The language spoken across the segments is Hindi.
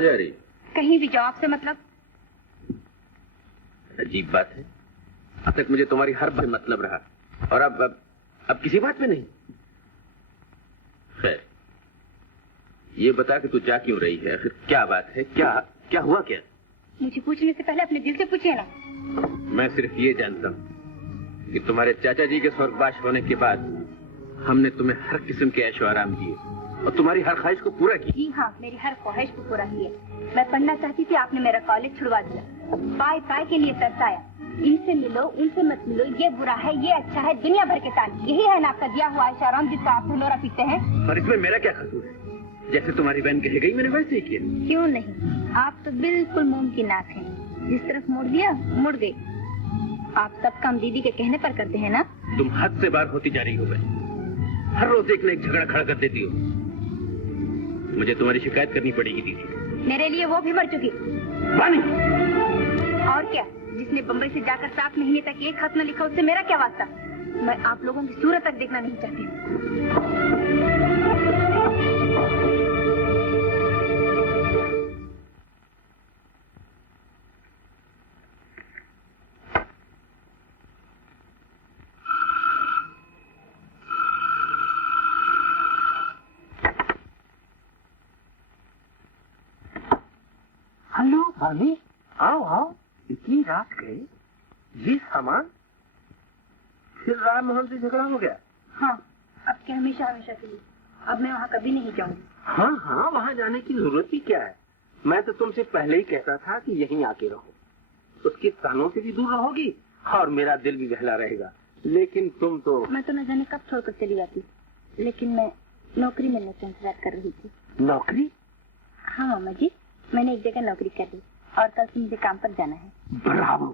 जा रही? कहीं भी जाओ, आपसे मतलब। अजीब बात है, अब तक मुझे तुम्हारी हर बात मतलब रहा और अब किसी बात में नहीं। खैर, ये बता कि तू जा क्यों रही है? आखिर क्या बात है? क्या हुआ क्या? मुझे पूछने से पहले अपने दिल से पूछिए ना। मैं सिर्फ ये जानता हूँ कि तुम्हारे चाचा जी के स्वर्गवास होने के बाद हमने तुम्हें हर किस्म के ऐशो आराम दिए और तुम्हारी हर ख्वाहिश को पूरा किया। जी हाँ, मेरी हर ख्वाहिश को पूरा किया। मैं पढ़ना चाहती थी, आपने मेरा कॉलेज छुड़वा दिया। पाए पाए के लिए तरसाया, इनसे मिलो उनसे मत मिलो, ये बुरा है ये अच्छा है, दुनिया भर के ताने। यही है ना आपका दिया हुआ इशारा जिसका आप ढिंढोरा पीटते हैं। और इसमें मेरा क्या कसूर है? जैसे तुम्हारी बहन कह गई मैंने वैसे ही किया। क्यों नहीं, आप तो बिल्कुल मोम की नाक हैं। जिस तरफ मुड़ दिया मुड़ गई। आप सब काम दीदी के कहने पर करते हैं ना? तुम हद से बाहर होती जा रही हो बहन। हर रोज एक न एक झगड़ा खड़ा कर देती हो। मुझे तुम्हारी शिकायत करनी पड़ेगी दीदी। मेरे लिए वो भी मर चुकी। वानी! और क्या, जिसने बम्बई से जाकर 7 महीने तक एक खत न लिखा, उससे मेरा क्या वास्ता? मैं आप लोगों की सूरत तक देखना नहीं चाहती। हेलो भाभी, आओ आओ। इतनी रात गए, ये सामान? फिर राम मोहन से झगड़ा हो गया? हाँ, अब क्या हमेशा हमेशा के लिए। अब मैं वहाँ कभी नहीं जाऊंगी। हाँ हाँ, वहाँ जाने की जरूरत ही क्या है? मैं तो तुमसे पहले ही कहता था कि यहीं आके रहो। उसके कानों से भी दूर रहोगी और मेरा दिल भी बहला रहेगा। लेकिन तुम तो... मैं तो न जाने कब छोड़कर चली जाती, लेकिन मैं नौकरी मिलने का इंतजार कर रही थी। नौकरी? हाँ मामा जी, मैंने एक जगह नौकरी कर ली और कल से मुझे काम पर जाना है। ब्रावो,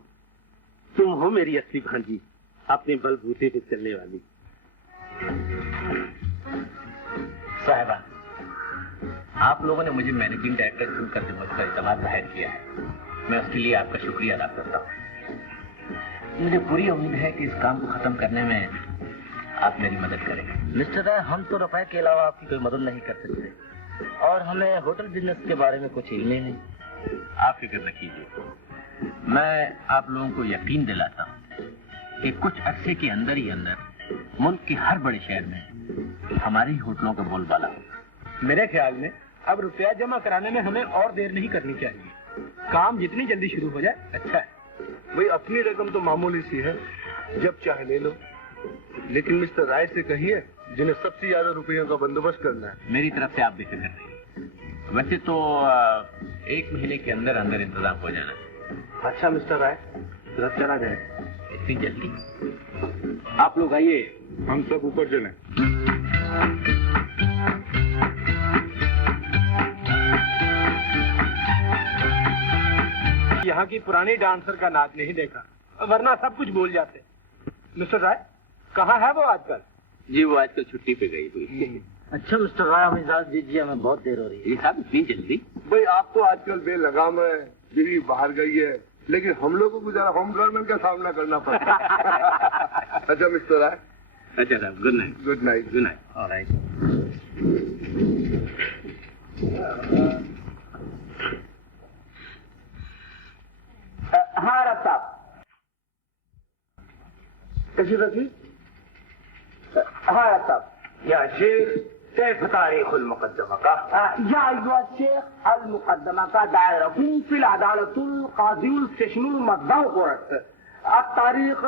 तुम हो मेरी असली भांजी, अपने बलबूते पे चलने वाली। साहिबा, आप लोगों ने मुझे मैनेजिंग डायरेक्टर चुनकर जो मुझ पर इत्मीनान जाहिर किया है, मैं उसके लिए आपका शुक्रिया अदा करता हूँ। मुझे पूरी उम्मीद है कि इस काम को खत्म करने में आप मेरी मदद करेंगे। मिस्टर राय, हम तो रुपए के अलावा आपकी कोई मदद नहीं कर सकते और हमें होटल बिजनेस के बारे में कुछ इल्म ही नहीं। आप फिक्र न कीजिए, मैं आप लोगों को यकीन दिलाता हूँ कि कुछ अरसे के अंदर ही अंदर मुल्क के हर बड़े शहर में हमारी होटलों का बोलबाला होगा। मेरे ख्याल में अब रुपया जमा कराने में हमें और देर नहीं करनी चाहिए। काम जितनी जल्दी शुरू हो जाए अच्छा है। भाई अपनी रकम तो मामूली सी है, जब चाहे ले लो। लेकिन मिस्टर राय से कहिए जिन्हें सबसे ज्यादा रुपयों का बंदोबस्त करना है। मेरी तरफ से आप बेफिक्र रहिए। वैसे तो 1 महीने के अंदर अंदर इंतजाम हो जाना। अच्छा मिस्टर राय, जरा चला जाए। इतनी जल्दी? आप लोग आइए, हम सब ऊपर चलें। यहाँ की पुरानी डांसर का नाच नहीं देखा, वरना सब कुछ भूल जाते। मिस्टर राय, कहाँ है वो आजकल? जी वो आजकल छुट्टी पे गई हुई। अच्छा मिस्टर राय, हमें इजाजत दीजिए, हमें बहुत देर हो रही है। ये साहब इतनी जल्दी? भाई आप तो आजकल बेलगाम है, बीवी बाहर गई है, लेकिन हम लोगों को जरा होम गार्डन का सामना करना पड़ता है। अच्छा मिस्टर राय। अच्छा साहब, good night. Good night. Good night. Alright. हाँ रब साहब, कशी रखी? हाँ रब साहब। या शेख, कैफ तारीखुल मुकद्दमा का? या अय्युहा शेख, अल मुकद्दमा का दायरकुम फिल अदालतुल काज़ियुल सेशनुल मद्दाउ कोर्ट। तारीख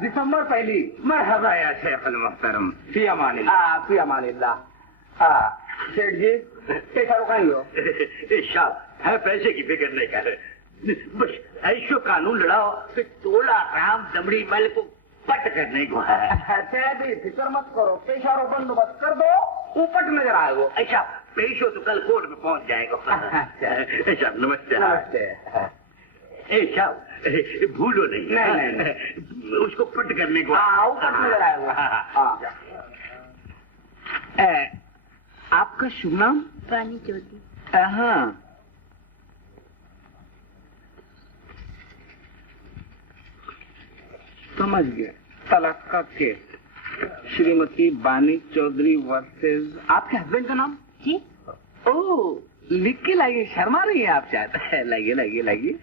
दिसंबर 1। मरहबा या शेख अल मुहतरम, फी अमानिल्लाह। फी अमानिल्लाह। सेठ जी, पैसा रुकाई हो? शाह है, पैसे की फिक्र नहीं कर, बस ऐशो कानून लड़ाओ कि तोला राम दमड़ी मल को पट करने को है। फिक्र मत करो, पैसा रो बंदोबस्त कर दो, ऊपट नजर आएगा। अच्छा, पेशो तो कल कोर्ट में पहुंच जाएगा। अच्छा, नमस्ते। नमस्ते। ऐसा भूलो नहीं। नहीं नहीं, उसको पट करने को। ऊपट नजर आएगा। आपका शुभ नाम? रानी ज्योति। हाँ, समझ गए। तलाक का केस, श्रीमती बानी चौधरी वर्सेस आपके हस्बैंड का नाम? जी? ओह, लिख के लाइए, शर्मा रही है आप शायद। लाइए लाइए लाइए।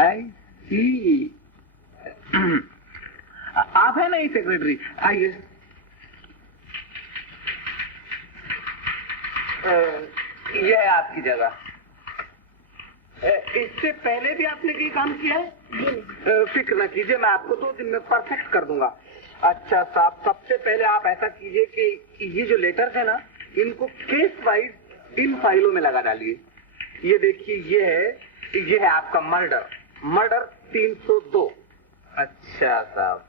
आई सी। आप है नहीं सेक्रेटरी, आइए। ये है आपकी जगह। इससे पहले भी आपने कहीं काम किया है? फिक्र न कीजिए, मैं आपको 2 दिन में परफेक्ट कर दूंगा। अच्छा साहब, सबसे पहले आप ऐसा कीजिए कि ये जो लेटर है ना, इनको केस वाइज इन फाइलों में लगा डालिए। ये देखिए, ये है आपका मर्डर 302। अच्छा साहब,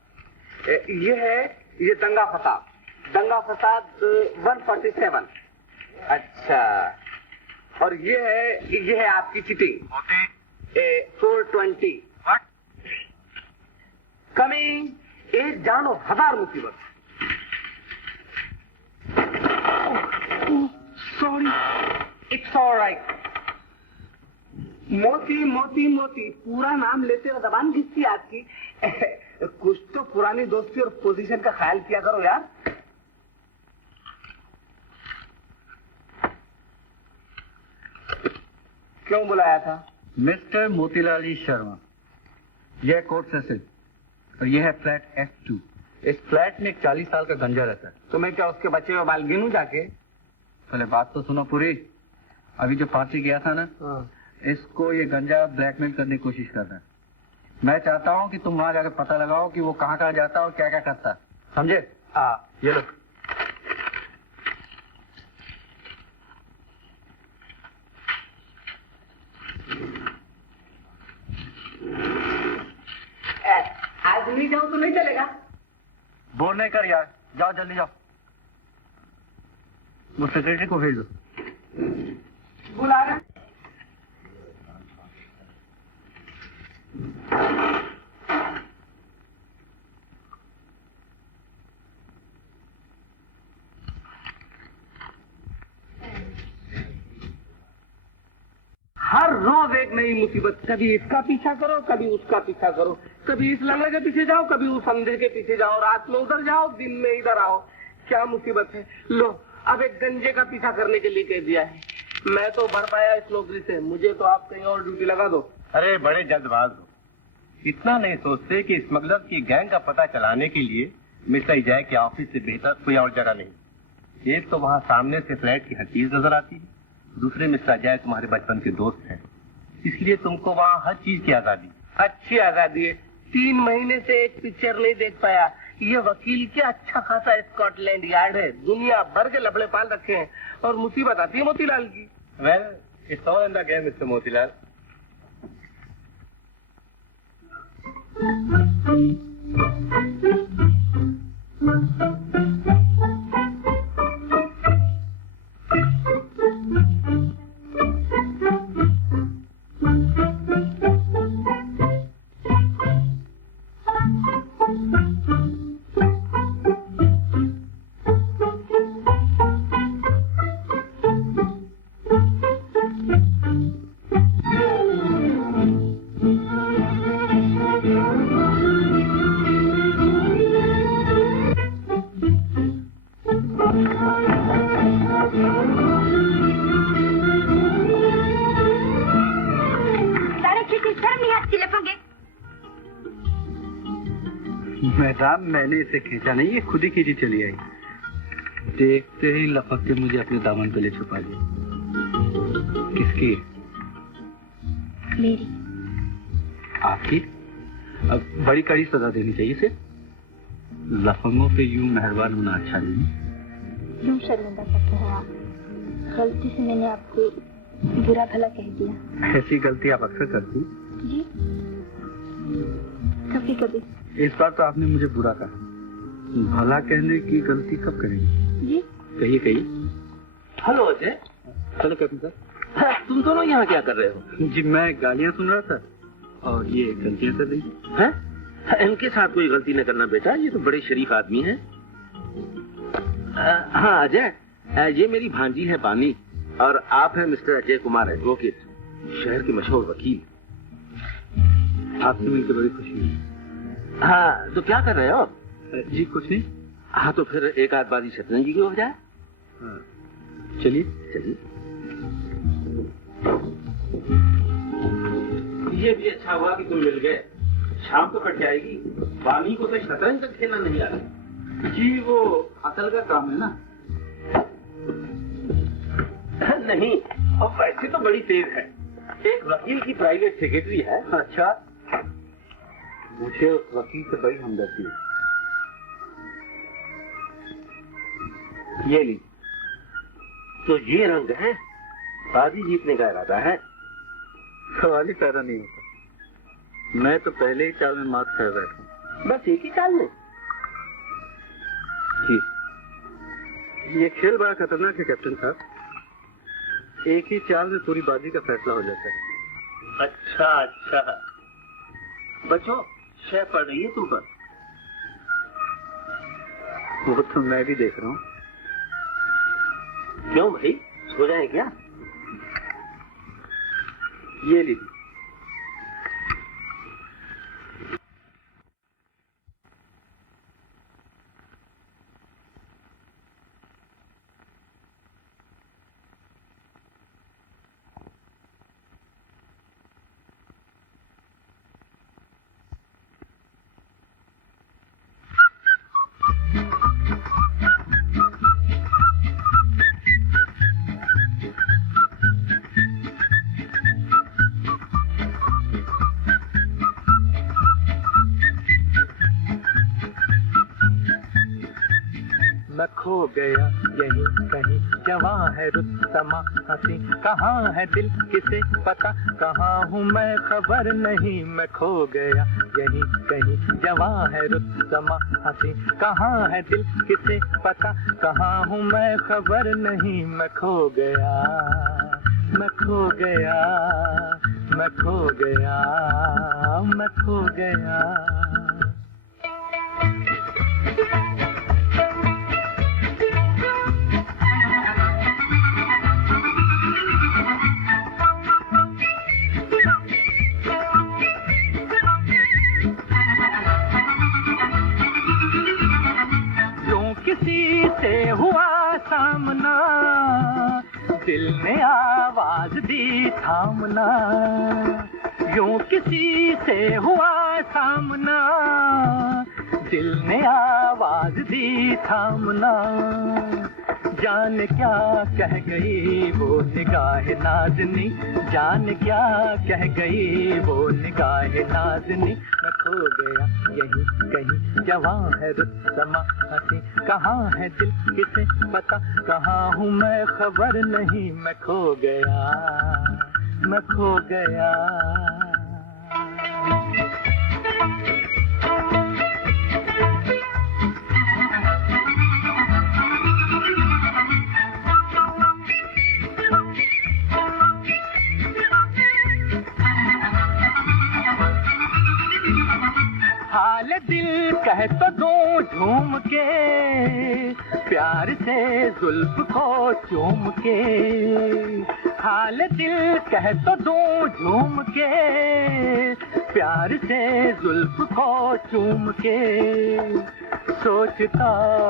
ये दंगा फसाद 147। अच्छा, और ये है आपकी चीटिंग 420। कमी 1 जान और 1000 मुसीबत। Sorry, it's alright. मोती पूरा नाम लेते हुए जबान घिसती आपकी। कुछ तो पुरानी दोस्ती और पोजीशन का ख्याल किया करो यार। क्यों बुलाया था? मिस्टर मोतीलाल जी शर्मा, यह कोर्ट सेसिल और यह है फ्लैट F2। इस फ्लैट में एक 40 साल का गंजा रहता है। तो मैं क्या उसके बच्चे में बाल गिनूं जाके? पहले बात तो सुनो पूरी। अभी जो फांसी गया था ना, इसको ये गंजा ब्लैकमेल करने की कोशिश कर रहा है। मैं चाहता हूँ कि तुम वहां जाकर पता लगाओ कि वो कहाँ कहाँ जाता है और क्या क्या करता है, समझे? ये लो। आज नहीं जाऊं तो नहीं चलेगा। बोर नहीं कर यार, जाओ जल्दी जाओ। वो सेक्रेटरी को भेज दो। बुला रहे। हर रोज एक नई मुसीबत। कभी इसका पीछा करो, कभी उसका पीछा करो, कभी इस लंगड़े के पीछे जाओ, कभी उस अंधे के पीछे जाओ, रात में उधर जाओ, दिन में इधर आओ। क्या मुसीबत है। लो, अब एक गंजे का पीछा करने के लिए कह दिया है। मैं तो भर पाया इस नौकरी से, मुझे तो आप कहीं और ड्यूटी लगा दो। अरे बड़े जल्दबाज हो, इतना नहीं सोचते कि स्मगलर की गैंग का पता चलाने के लिए मिस्टर इजाय के ऑफिस से बेहतर कोई और जगह नहीं। एक तो वहाँ सामने से फ्लैट की हर चीज नजर आती है, दूसरे मिस्टर अजय तुम्हारे बचपन के दोस्त हैं, इसलिए तुमको वहाँ हर चीज की आजादी। अच्छी आजादी है। 3 महीने से एक पिक्चर नहीं देख पाया। ये वकील क्या अच्छा खासा स्कॉटलैंड यार्ड है, दुनिया भर के लफड़े पाल रखे हैं, और मुसीबत आती है मोतीलाल की। Well, it's all in the game mister Motilal. Madam, मैंने इसे खींचा नहीं, ये खुद ही खींची चली आई। देखते ही लपक के मुझे अपने दामन पे ले छुपा दिया। किसकी? मेरी। आपकी? अब बड़ी कड़ी सजा देनी चाहिए इसे। लफंगों पे यूं मेहरबान होना अच्छा नहीं। क्यों शर्मिंदा करते हैं आप? गलती से मैंने आपको बुरा भला कह दिया। ऐसी गलती आप अक्सर करती? जी, कभी कभी। इस बार तो आपने मुझे बुरा कहा। भला कहने की गलती कब करेंगे? जी कहिए कहिए। हेलो अजय। हेलो कैप्टन साहब। तुम दोनों यहाँ क्या कर रहे हो? जी मैं गालियाँ सुन रहा था और ये गलतियाँ कर रही हैं? इनके साथ कोई गलती न करना बेटा, ये तो बड़े शरीफ आदमी हैं। हाँ अजय, ये मेरी भांजी है बानी, और आप हैं मिस्टर अजय कुमार एडवोकेट, शहर के मशहूर वकील। आपसे मिलकर बड़ी खुशी हुई। हाँ, तो क्या कर रहे हो? जी कुछ नहीं। हाँ, तो फिर एक आध बाजी शतरंज की हो जाए। चलिए चलिए। ये भी अच्छा हुआ कि तुम मिल गए। शाम तो कट जाएगी। वामी को तो शतरंज तक खेलना नहीं आता। जी, वो असल का काम है ना। नहीं, और वैसे तो बड़ी तेज है। एक वकील की प्राइवेट सेक्रेटरी है। अच्छा, मुझे उस वकील से बड़ी हमदर्दी है। ये ली। तो ये रंग है, बाजी जीतने का इरादा है। सवाल ही पैदा नहीं होता। मैं तो पहले ही चाल में मात कर बैठा। बस एक ही चाल में। जी, ये खेल बड़ा खतरनाक है कैप्टन साहब। एक ही चाल में पूरी बाजी का फैसला हो जाता है। अच्छा अच्छा। बच्चों, शय पड़ रही है तुम पर। वो तो मैं भी देख रहा हूँ। क्यों भाई, सो जाए क्या? ये लीजिए। मैं खो गया यहीं कहीं, जवां है रुस्तमा हंसी, कहाँ है दिल किसे पता, कहाँ हूँ मैं खबर नहीं। मैं खो गया यहीं कहीं, जवां है रुस्तमा हंसी, कहाँ है दिल किसे पता, कहाँ हूँ मैं खबर नहीं। मैं खो गया, मैं खो गया, मैं खो गया, मैं खो गया। किसी से हुआ सामना, दिल ने आवाज दी थामना। यूं किसी से हुआ सामना, दिल ने आवाज दी थामना। जान क्या कह गई वो निगाह नाज़नी, जान क्या कह गई वो निगाह नाज़नी। मैं खो गया यहीं कहीं, जवां है रुस्तमा हंसी, कहाँ है दिल किसे पता, कहाँ हूँ मैं खबर नहीं। मैं खो गया, मैं खो गया। हाल दिल कह तो दो झूम के, प्यार से जुल्फ को चूम के। हाल दिल कह तो दो झूम के, प्यार से जुल्फ को चूम के। सोचता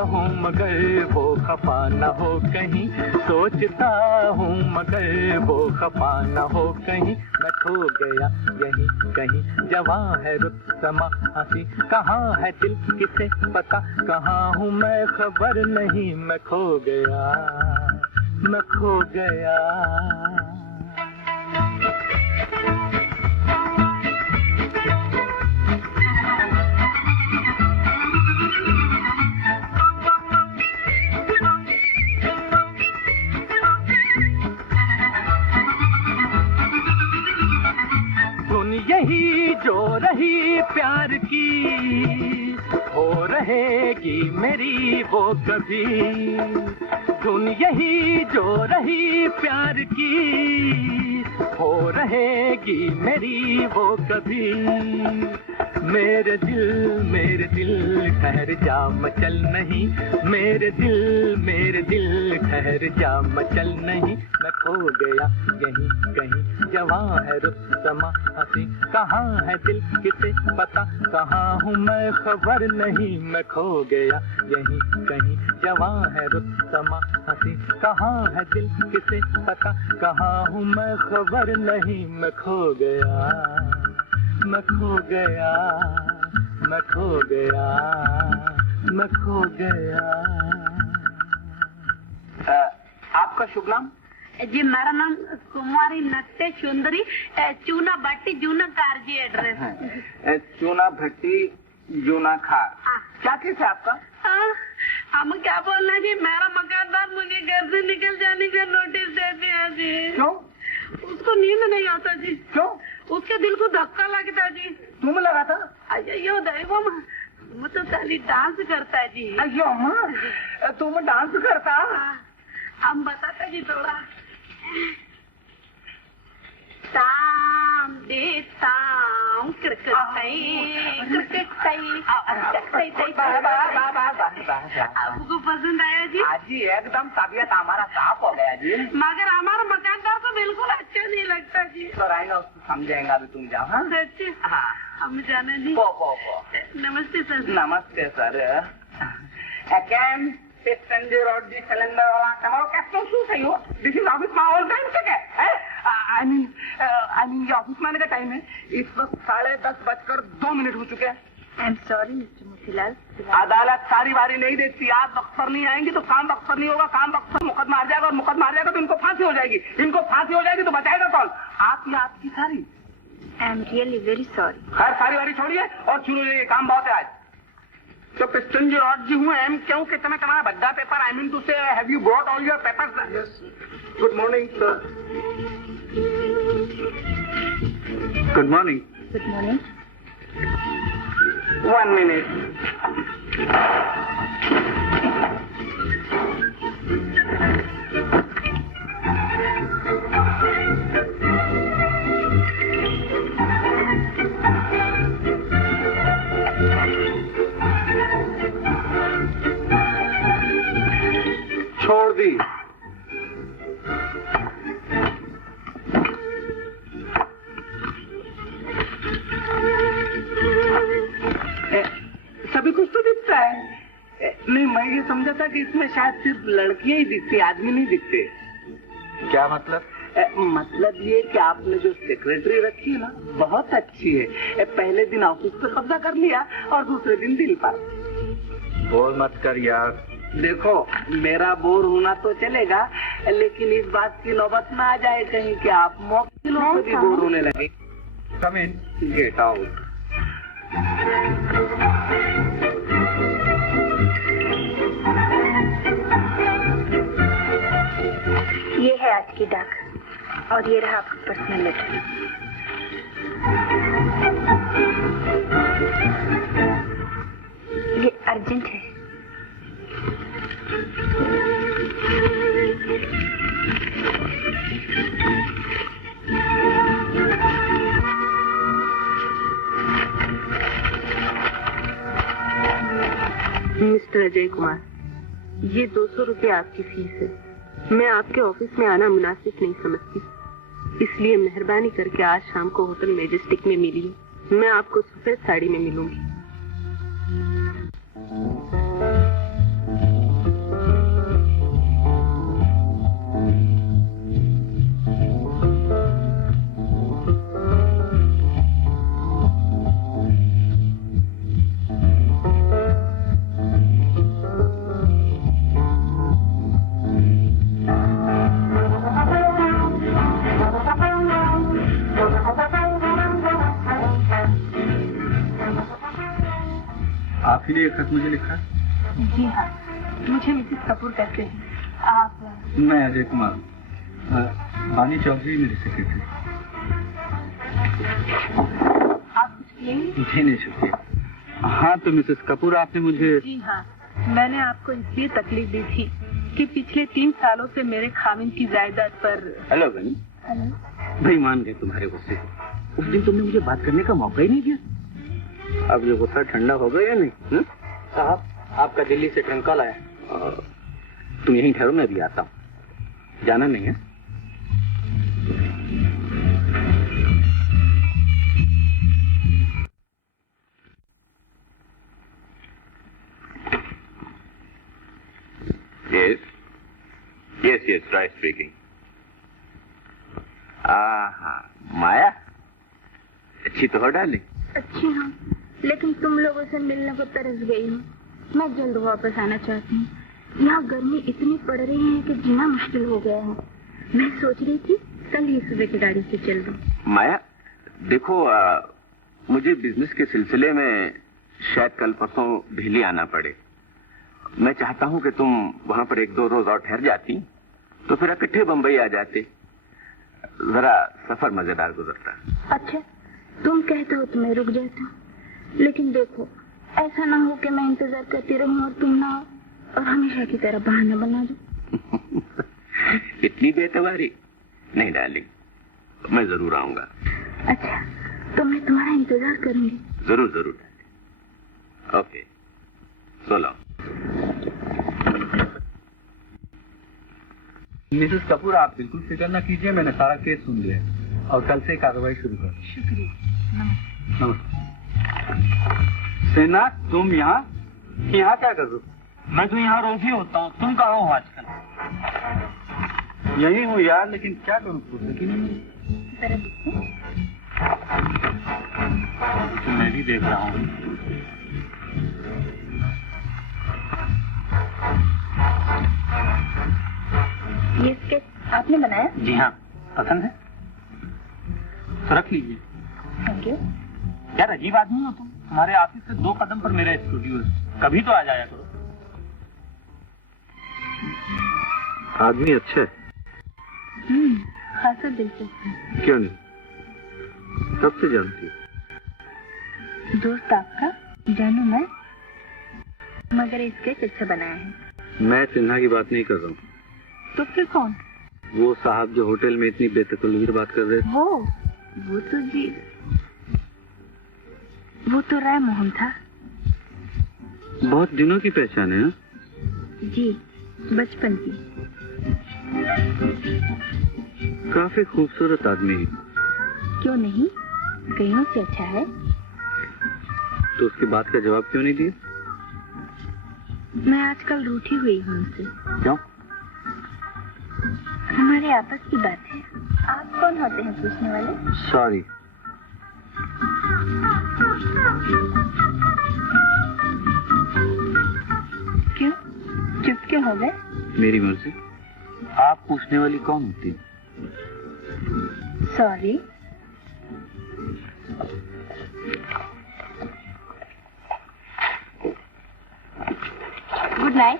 हूँ मगर वो खफा न हो कहीं, सोचता हूँ मगर वो खफा न हो कहीं। मैं खो गया यहीं कहीं, जवां है रुस्तमा हंसी, कहाँ है दिल किसे पता, कहाँ हूँ मैं खबर नहीं। मैं खो गया, मैं खो गया। धुन यही जो रही प्यार की, हो रहेगी मेरी वो कभी। धुन यही जो रही प्यार की, हो रहेगी मेरी वो कभी। मेरे दिल ठहर जा मचल नहीं, मेरे दिल ठहर जा मचल नहीं। मैं खो गया यहीं कहीं, जवां है रुस्तमा हंसी, कहाँ है दिल किसे पता, कहाँ हूँ मैं खबर नहीं। मैं खो गया यहीं कहीं, जवां है रुस्तमा हंसी, कहाँ है दिल किसे पता, कहाँ हूँ मैं खबर नहीं। मैं खो गया, मैं खो गया, मैं खो गया, मैं खो गया। आपका शुभ नाम? जी मेरा नाम कुमारी नट्टे सुंदरी, चूना भट्टी जूना कार जी एड्रेस। चूना भट्टी जूना खार। क्या केस है आपका? हम क्या बोलना जी, मेरा मकानदार मुझे घर से निकल जाने का नोटिस दे दिया जी। क्यों? उसको नींद नहीं आता जी। क्यों? उसके दिल को धक्का लगता जी। तुम लगा था? अयो दैवम, तुम तो खाली डांस करता है जी। अयो अम्मा, तुम डांस करता? हम बताते जी थोड़ा। ताम दे ताम क्रिकेट आपको पसंद आया जी? जी एकदम तबीयत हमारा साफ हो गया जी। मगर हमारा मकानदार को बिल्कुल अच्छा नहीं लगता जी। तो राइनो समझेगा अभी, तुम जाओ। हाँ सच्ची? हाँ हम जाने जी। नमस्ते सर। नमस्ते सर। पैसेंजर और जी सिलेंडर वाला તમારો કેસ્ટો શું થયો? दिस इज ऑफिस में ऑल टाइम से है। आई मीन ये ऑफिस में आने का टाइम है। इस वक्त 10:10 हो चुके हैं। I am sorry mister Motilal. अदालत सारी बारी नहीं देखती। आप अक्सर नहीं आएंगी तो काम अक्सर नहीं होगा, काम अक्सर मुकदमा आ जाएगा, और मुकदमा आ जाएगा तो इनको फांसी हो जाएगी। इनको फांसी हो जाएगी तो बचाएगा कौन? आप या आपकी सारी? I am really very sorry. खैर सारी बारी छोड़िए और शुरू ये काम बहुत है आज। तो पैसेंजर और जी हूँ एम क्यों कि तुम्हारा Badda paper, I mean to से have you brought all your papers? Yes. Good morning sir. Good morning. Good morning. 1 minute। छोड़ दी। सभी कुछ तो दिखता है। नहीं, मैं ये समझा था कि इसमें शायद सिर्फ लड़कियां ही दिखती, आदमी नहीं दिखते। क्या मतलब? मतलब ये कि आपने जो सेक्रेटरी रखी है ना, बहुत अच्छी है। पहले दिन ऑफिस पे कब्जा कर लिया और दूसरे दिन दिल पर। बोल मत कर यार। देखो, मेरा बोर होना तो चलेगा, लेकिन इस बात की नौबत ना आ जाए कहीं कि आप मौकिलों से भी बोर होने लगे। Come in. Get out. ये है आज की डाक और ये रहा आपका पर्सनल लेटर। ये अर्जेंट है। मिस्टर अजय कुमार, ये 200 रुपये आपकी फीस है। मैं आपके ऑफिस में आना मुनासिब नहीं समझती, इसलिए मेहरबानी करके आज शाम को होटल मेजेस्टिक में मिलिए। मैं आपको सफेद साड़ी में मिलूंगी। आप ही ने एक खत मुझे लिखा? जी हाँ, मुझे मिसेस कपूर कहते हैं। आप? मैं अजय कुमार, बानी चौधरी मेरी सेक्रेटरी। आप कुछ पिएंगे? जी नहीं शुक्रिया। हाँ तो मिसेस कपूर, आपने मुझे? जी हाँ, मैंने आपको इसलिए तकलीफ दी थी कि पिछले 3 सालों से मेरे खामिन की जायदाद पर। हेलो बनी। हेलो। भाई मान गए तुम्हारे गुस्से। उस दिन तुमने मुझे बात करने का मौका ही नहीं दिया। अब ये गुस्सा ठंडा हो गया या नहीं? साहब, आपका दिल्ली से ट्रंक कॉल आया। तुम यहीं ठहरो, मैं भी आता हूँ। जाना नहीं है? Yes, right speaking. माया, अच्छी तो हो डाली। अच्छी हूँ, लेकिन तुम लोगों से मिलने को तरस गई हूँ। मैं जल्द वापस आना चाहती हूँ। यहाँ गर्मी इतनी पड़ रही है कि जीना मुश्किल हो गया है। मैं सोच रही थी कल ही सुबह की गाड़ी से चल दूँ। माया, देखो मुझे बिजनेस के सिलसिले में शायद कल परसों दिल्ली आना पड़े। मैं चाहता हूँ कि तुम वहाँ पर 1-2 रोज और ठहर जाती, तो फिर इकट्ठे बम्बई आ जाते। जरा सफर मजेदार गुजरता। अच्छा, तुम कहते हो तो मैं रुक जाता हूँ, लेकिन देखो ऐसा ना हो कि मैं इंतजार करती रहूँ और तुम ना आओ और हमेशा की तरह बहाना बना दो। इतनी बेतवारी नहीं डार्लिंग, मैं जरूर आऊंगा। अच्छा, तो मैं तुम्हारा इंतजार करूंगी। जरूर जरूर darling. Okay, so long. Mrs Kapoor, आप बिल्कुल फिक्र न कीजिए, मैंने सारा केस सुन लिया और कल से कार्रवाई शुरू कर। शुक्रिया। नमस्ते। सेना, तुम यहाँ क्या कर रहे हो? मैं तो यहाँ रोज ही होता हूँ। तुम कहाँ हो आजकल? यही हूँ यार, लेकिन क्या करूँ, फुर्सत ही नहीं। तो मैं भी देख रहा हूँ। ये स्केच आपने बनाया? जी हाँ, पसंद है तो रख लीजिए। Thank you. यार अजीब आदमी हो तुम। तुम्हारे ऑफिस से 2 कदम पर मेरा स्टूडियो है, कभी तो आ जाया करो। आदमी अच्छा है। खासा दिलचस्प है। क्यों नहीं, सबसे जानती है। दोस्त आपका जानू मैं, मगर स्केच अच्छा बनाया है। मैं सिन्हा की बात नहीं कर रहा हूँ। तो फिर कौन? वो साहब जो होटल में इतनी बेतकल्लुफ़ बात कर रहे थे। वो तो राय मोहन था। बहुत दिनों की पहचान है। जी, बचपन की। काफी खूबसूरत आदमी है। क्यों नहीं, कईयों से अच्छा है। तो उसकी बात का जवाब क्यों नहीं दिया? मैं आजकल रूठी हुई हूँ उनसे। क्यों? हमारे आपस की बात है। आप कौन होते हैं पूछने वाले? सॉरी। क्यों, चुप क्यों हो गए? मेरी मर्जी। आप पूछने वाली कौन होती है? सॉरी। Good night.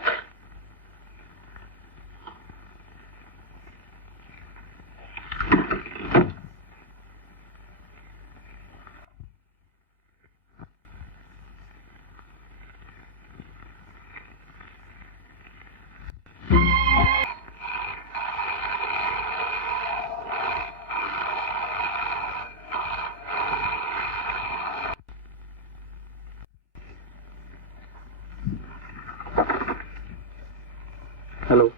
हेलो।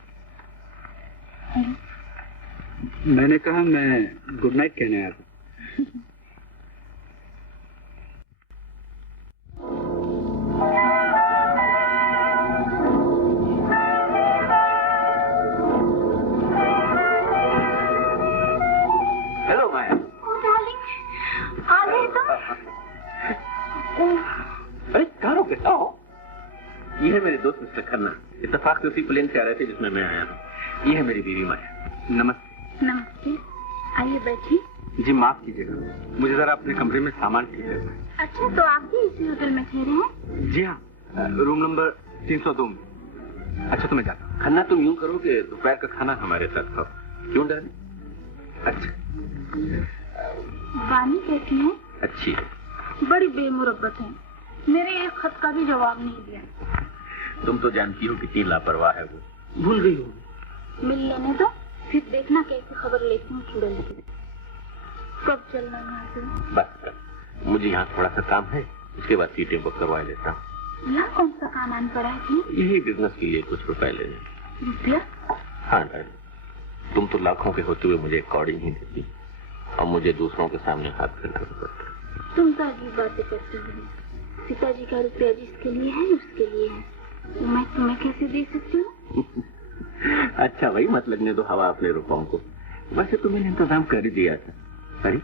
मैंने कहा मैं गुड नाइट कहने आया था। हेलो माया। आ गए तुम? अरे कहाँ रुके? आओ। ये है मेरे दोस्त मिस्टर खन्ना। इत्तेफाक से उसी प्लेन से आ रहे थे जिसमें मैं आया हूँ। ये है मेरी बीवी माया। नमस्ते। नमस्ते, आइए बैठिए। जी माफ कीजिएगा, मुझे जरा अपने कमरे में सामान ठीक करना है। अच्छा, तो आप भी इसी होटल में ठहरे हैं? जी हाँ, रूम नंबर 302 में। अच्छा तो मैं जाता हूँ। खन्ना, तुम यूं करो कि दोपहर का खाना हमारे साथ खाओ। क्यों डाले? अच्छा। वानी कैसी है? अच्छी है। बड़ी बेमुरब्बत है, मेरे एक खत का भी जवाब नहीं दिया। तुम तो जानती हो कितनी लापरवाह है वो। भूल गई हो। मिल लेने दो, फिर देखना कैसे खबर लेती हूँ चुड़ैल की। कब चलना यहाँ से? बस कर, मुझे यहाँ थोड़ा सा काम है, उसके बाद सीटें बुक करवा लेता हूँ। यहाँ कौन सा काम आन पड़ा है तुम्हें? यही बिजनेस के लिए कुछ रुपए लेने। रुपया? हाँ डार्लिंग, तुम तो लाखों के होते हुए मुझे एक कौड़ी नहीं देती और मुझे दूसरों के सामने हाथ फैलाना पड़ता। तुम तो अजीब बातें करते हो। पिताजी का रुपया जिसके लिए है उसके लिए है, मैं तुम्हें कैसे दे सकती हूँ? अच्छा भाई, मत लगने दो हवा अपने रुपयों को। वैसे तो मैंने इंतजाम कर ही दिया था। अरे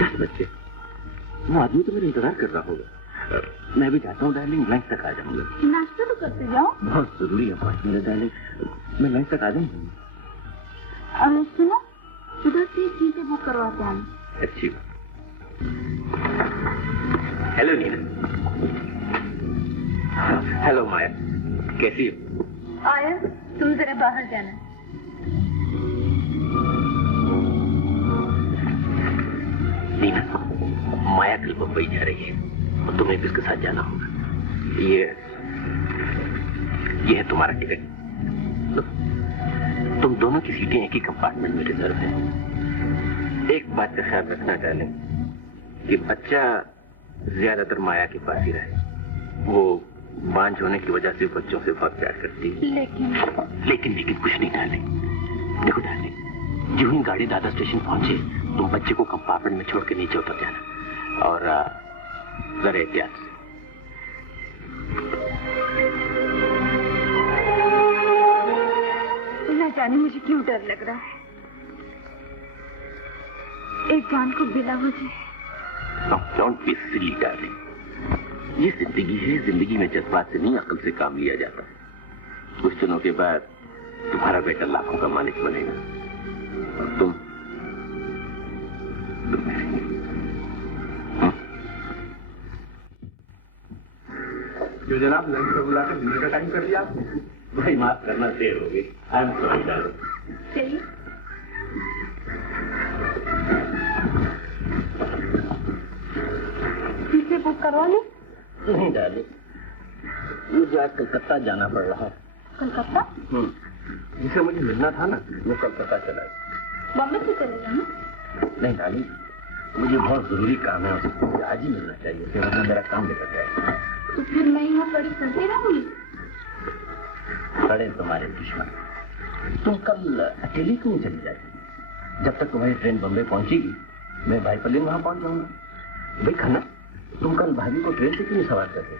10 बच्चे, वो आदमी तो मेरा इंतजार कर रहा होगा। मैं भी जाता हूँ डार्लिंग, लंच तक आ जाऊंगा। नाश्ता तो करते जाओ। बहुत जरूरी है 5 मिनट डार्लिंग, मैं लंच तक आ जाऊंगा। और सुनो, उधर से सीटें बुक करवाते हैं। अच्छी बात। हेलो नीना। हेलो माया, कैसी हो? आया, तुम जरा बाहर जाना। नीना, माया कल मुंबई जा रही है और तुम्हें भी उसके साथ जाना होगा। ये है तुम्हारा टिकट। तुम दोनों की सीटें एक ही कंपार्टमेंट में रिजर्व है। एक बात का ख्याल रखना डार्लिंग कि बच्चा ज्यादातर माया के पास ही रहे। वो बांझ होने की वजह से बच्चों से बहुत प्यार करती है। लेकिन कुछ नहीं डार्लिंग। देखो डार्लिंग, जो ही गाड़ी दादा स्टेशन पहुंचे, तुम बच्चे को कंपार्टमेंट में छोड़ के नीचे उतर जाना और जरा एहतियात से। न जाने मुझे क्यों डर लग रहा है। एक जान को बिना मुझे। डोंट बी सिली डार्लिंग, ये जिंदगी है। जिंदगी में जज्बात से नहीं, अक्ल से काम लिया जाता है। कुछ दिनों के बाद तुम्हारा बेटा लाखों का मालिक बनेगा और तुम जो जनाब, लंच पर बुलाकर डिनर का टाइम कर दिया आपने। भाई माफ करना, देर हो गई। I am sorry darling. चलिए। सीटें बुक करवा ले। नहीं डार्लिंग, मुझे आज कलकत्ता जाना पड़ रहा है। कलकत्ता? जिसे मुझे मिलना था ना, वो कलकत्ता चला गया। बॉम्बे से चले जाना? नहीं डार्लिंग, मुझे बहुत जरूरी काम है, मुझे आज ही मिलना चाहिए, वरना मेरा काम बिगड़ जाएगा। तो फिर मैं यहाँ पड़ी करती रहूंगी। बड़े तुम्हारे दुश्मन। तुम कल अकेली क्यों चली जाती? जब तक तुम्हारी ट्रेन बम्बई पहुंचेगी, मैं भाई पल्ली वहां पहुंच जाऊंगा। देखा ना, तुम कल भाभी को ट्रेन से क्यों सवार करते?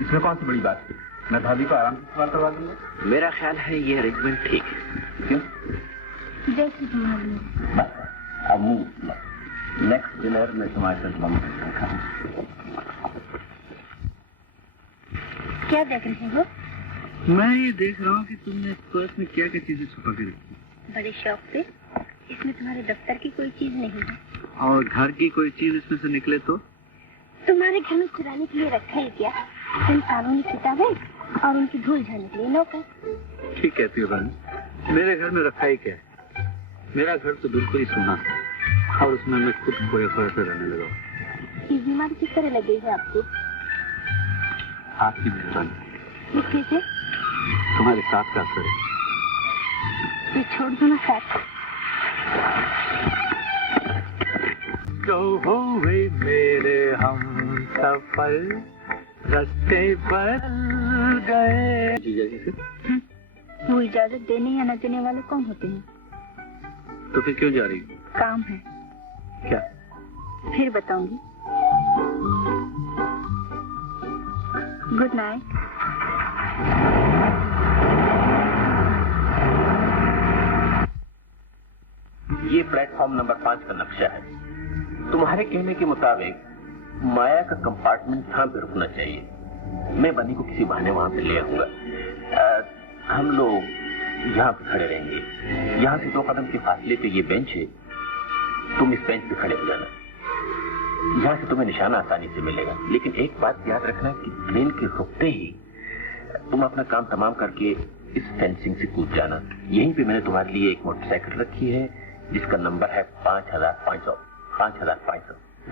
इसमें कौन सी बड़ी बात है? मैं भाभी को आराम से सवार करवा दूंगा। मेरा ख्याल है ये अरेंजमेंट ठीक है। क्यों? जैसे तुम्हारी। बस अब मुंह, नेक्स्ट डिनर में तुम्हारे साथ बम्बई खाऊंगा। क्या देख रहे हो? मैं ये देख रहा हूँ कि तुमने पर्स में क्या क्या चीजें छुपा के रखी। बड़े शौक से। इसमें तुम्हारे दफ्तर की कोई चीज नहीं है। और घर की कोई चीज इसमें से निकले तो? तुम्हारे घर में चुराने के लिए रखा है क्या? तुम कानूनी किताबें और उनकी धूल झड़ने के लिए नौकर। ठीक कहती हो रानी, मेरे घर में रखा ही क्या है? मेरा घर तो बिल्कुल ही सुना और उसमें मैं खुद खोया खोया से रहने लगा। ये बीमारी किस तरह लगी है आपको? आपकी मेहरबानी। ये चीजें तुम्हारे साथ का असर है। ये छोड़ दो ना साथ। जो हुए मेरे हम सफल, रास्ते बदल गए। वो इजाजत देने या न देने वाले कौन होते हैं? तो फिर क्यों जा रही? काम है। क्या? फिर बताऊंगी। Good night. ये प्लेटफॉर्म नंबर 5 का नक्शा है। तुम्हारे कहने के मुताबिक माया का कंपार्टमेंट यहाँ पे रुकना चाहिए। मैं बनी को किसी बहाने वहां पे ले आऊंगा। हम लोग यहाँ पे खड़े रहेंगे। यहाँ से 2 कदम के फासले पे ये बेंच है, तुम इस बेंच पे खड़े हो जाना। यहाँ से तुम्हें निशाना आसानी से मिलेगा। लेकिन एक बात याद रखना कि प्लेन के रुकते ही तुम अपना काम तमाम करके इस फेंसिंग से कूद जाना। यहीं पे मैंने तुम्हारे लिए एक मोटरसाइकिल रखी है जिसका नंबर है 5500।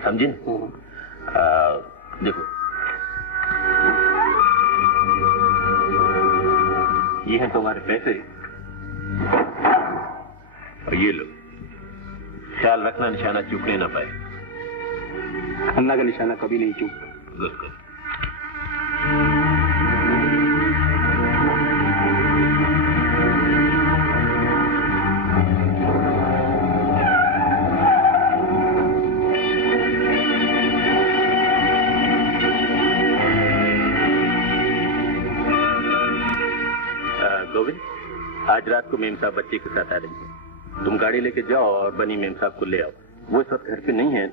समझे? देखो, ये हैं तुम्हारे पैसे और ये लो। ख्याल रखना निशाना चूकने ना पाए। अन्ना का निशाना कभी नहीं चूकता। बिल्कुल। गोविंद, आज रात को मेम साहब बच्चे के साथ आ रही है। तुम गाड़ी लेके जाओ और बनी मेम साहब को ले आओ। वो इस वक्त घर पे नहीं है।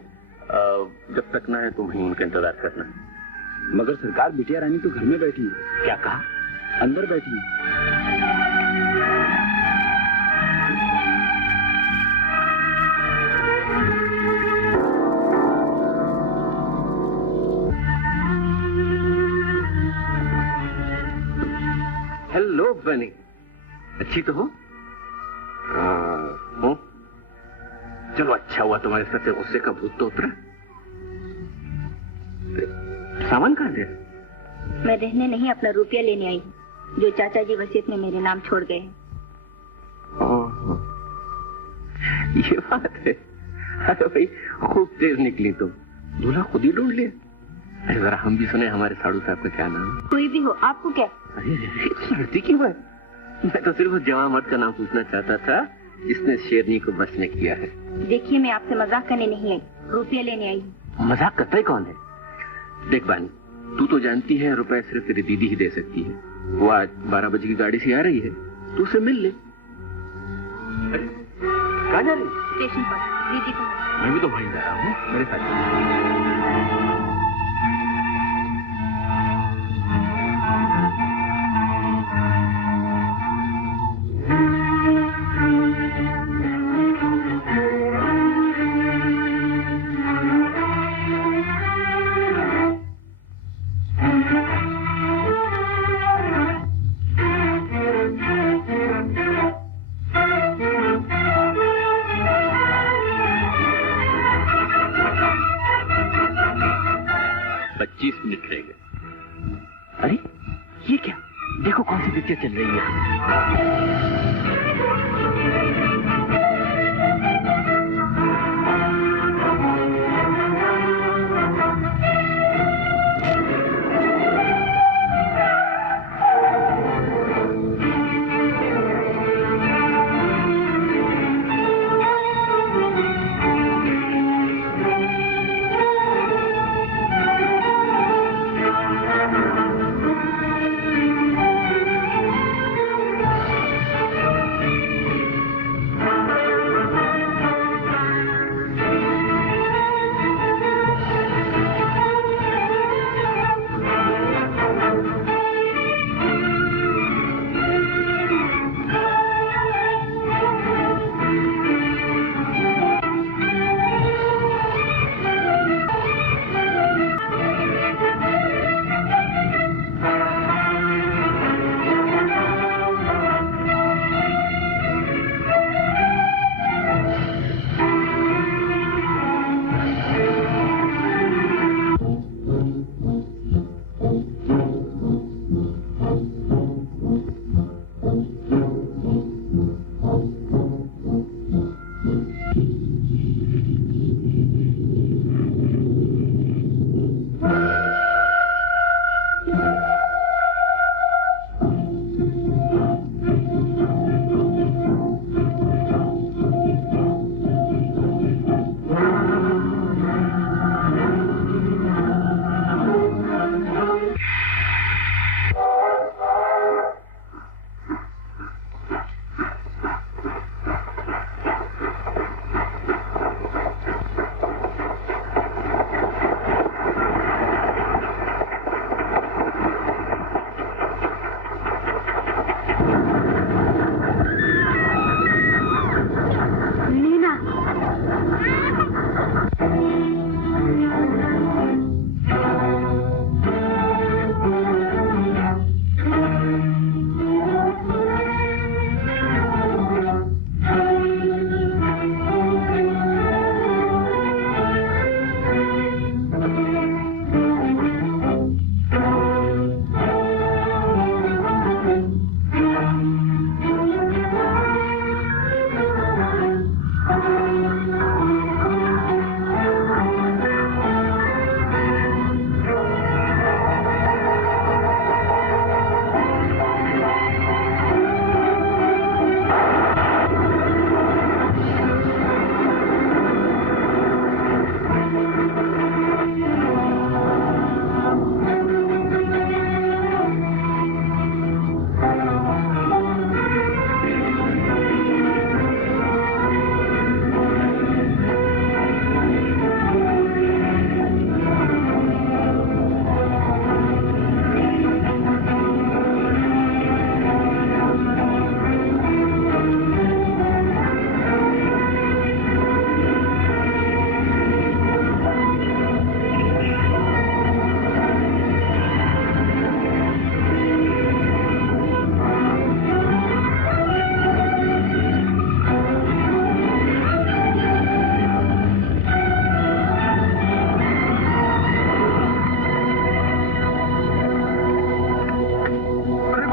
जब तक ना है तुम ही उनका इंतजार करना। मगर सरकार, बिटिया रानी तो घर में बैठी है। क्या कहा? अंदर बैठी है। हेलो बनी, अच्छी तो हो? हो? चलो अच्छा हुआ तुम्हारे सर से गुस्से का भूत तो उतरा। सामान कहाँ दे? मैं रहने नहीं, अपना रुपया लेने आई हूँ, जो चाचा जी वसीयत में मेरे नाम छोड़ गए हैं। ये बात है। अरे भाई, खूब तेज निकली तुम। दूल्हा खुद ही ढूंढ लिया। अरे जरा हम भी सुने हमारे साधु साहब का क्या नाम है? कोई भी हो, आपको क्या? अरे लड़ती क्यों है? मैं तो सिर्फ उस जवान मर्द का नाम पूछना चाहता था जिसने शेरनी को बस में किया है। देखिए, मैं आपसे मजाक करने नहीं आई, रुपया लेने आई हूँ। मजाक करता ही कौन है? देख बानी, तू तो जानती है रुपए सिर्फ तेरी दीदी ही दे सकती है। वो आज 12 बजे की गाड़ी से आ रही है, तू उसे मिल ले। कहाँ जा रही? स्टेशन पर दीदी को। मैं भी तो वहीं जा रहा हूँ, मेरे साथ। चल रही है।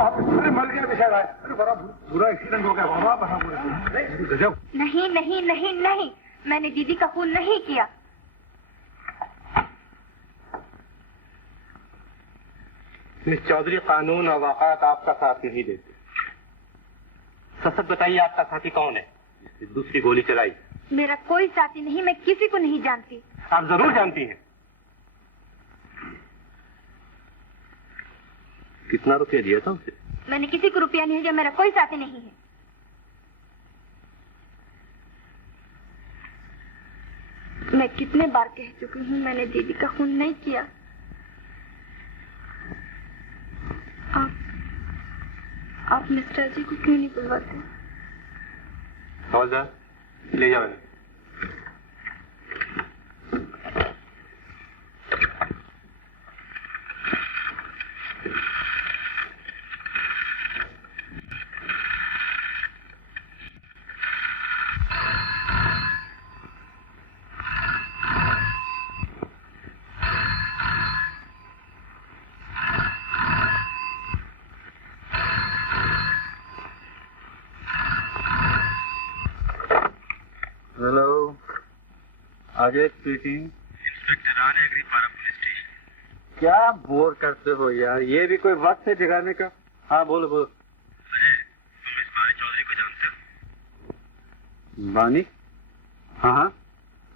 अरे मर गया बेचारा। अरे बड़ा बुरा एक्सीडेंट हो गया बाबा, बड़ा बुरा। गजब। नहीं नहीं नहीं नहीं, मैंने दीदी का खून नहीं किया। मिस चौधरी, कानून और वाक़ात आपका साथ नहीं देते। सच बताइए, आपका साथी कौन है जिसने दूसरी गोली चलाई? मेरा कोई साथी नहीं, मैं किसी को नहीं जानती। आप जरूर जानती हैं। कितना रुपया दिया था उसे? मैंने किसी को रुपया नहीं दिया, मेरा कोई साथी नहीं है। मैं कितने बार कह चुकी हूँ मैंने दीदी का खून नहीं किया। आप मिस्टर जी को क्यों नहीं बुलवाते? हवलदार, ले जाओ। अजय स्पीकिंग। इंस्पेक्टर आने अग्रीपारा पुलिस स्टेशन। क्या बोर करते हो यार, ये भी कोई वक्त है जगाने का? हाँ बोलो बोलो। अजय, तुम इस बानी चौधरी को जानते हो? बानी? हाँ हाँ,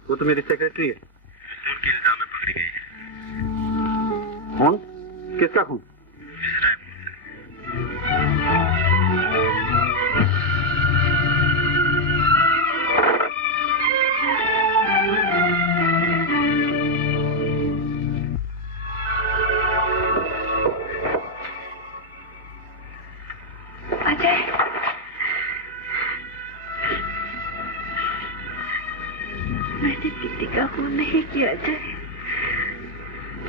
वो तो मेरी सेक्रेटरी है। खून के इल्जाम में पकड़ी गई है। खून? किसका खून? मैंने दीदी का खून नहीं किया अजय।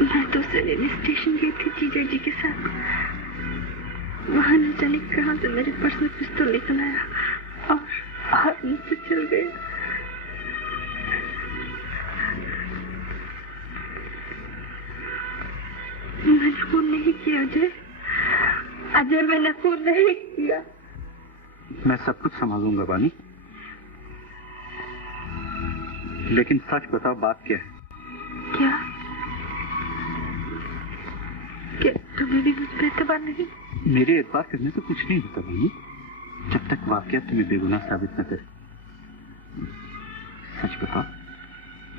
मैं तो सरेली स्टेशन गई थी जीजा जी के साथ। वहां न जाने कहां से मेरे पर्स में पिस्तौल निकल आया और मुझसे चल गया। मैंने खून नहीं किया अजय। अजय, मैंने खून नहीं किया। मैं सब कुछ संभालूंगा बानी, लेकिन सच बताओ बात क्या है? क्या? क्या तुम्हें भी मुझ पर एतबार नहीं? मेरे एतबार करने से कुछ नहीं होता बानी, जब तक वाकया तुम्हें बेगुनाह साबित न करे। सच बताओ,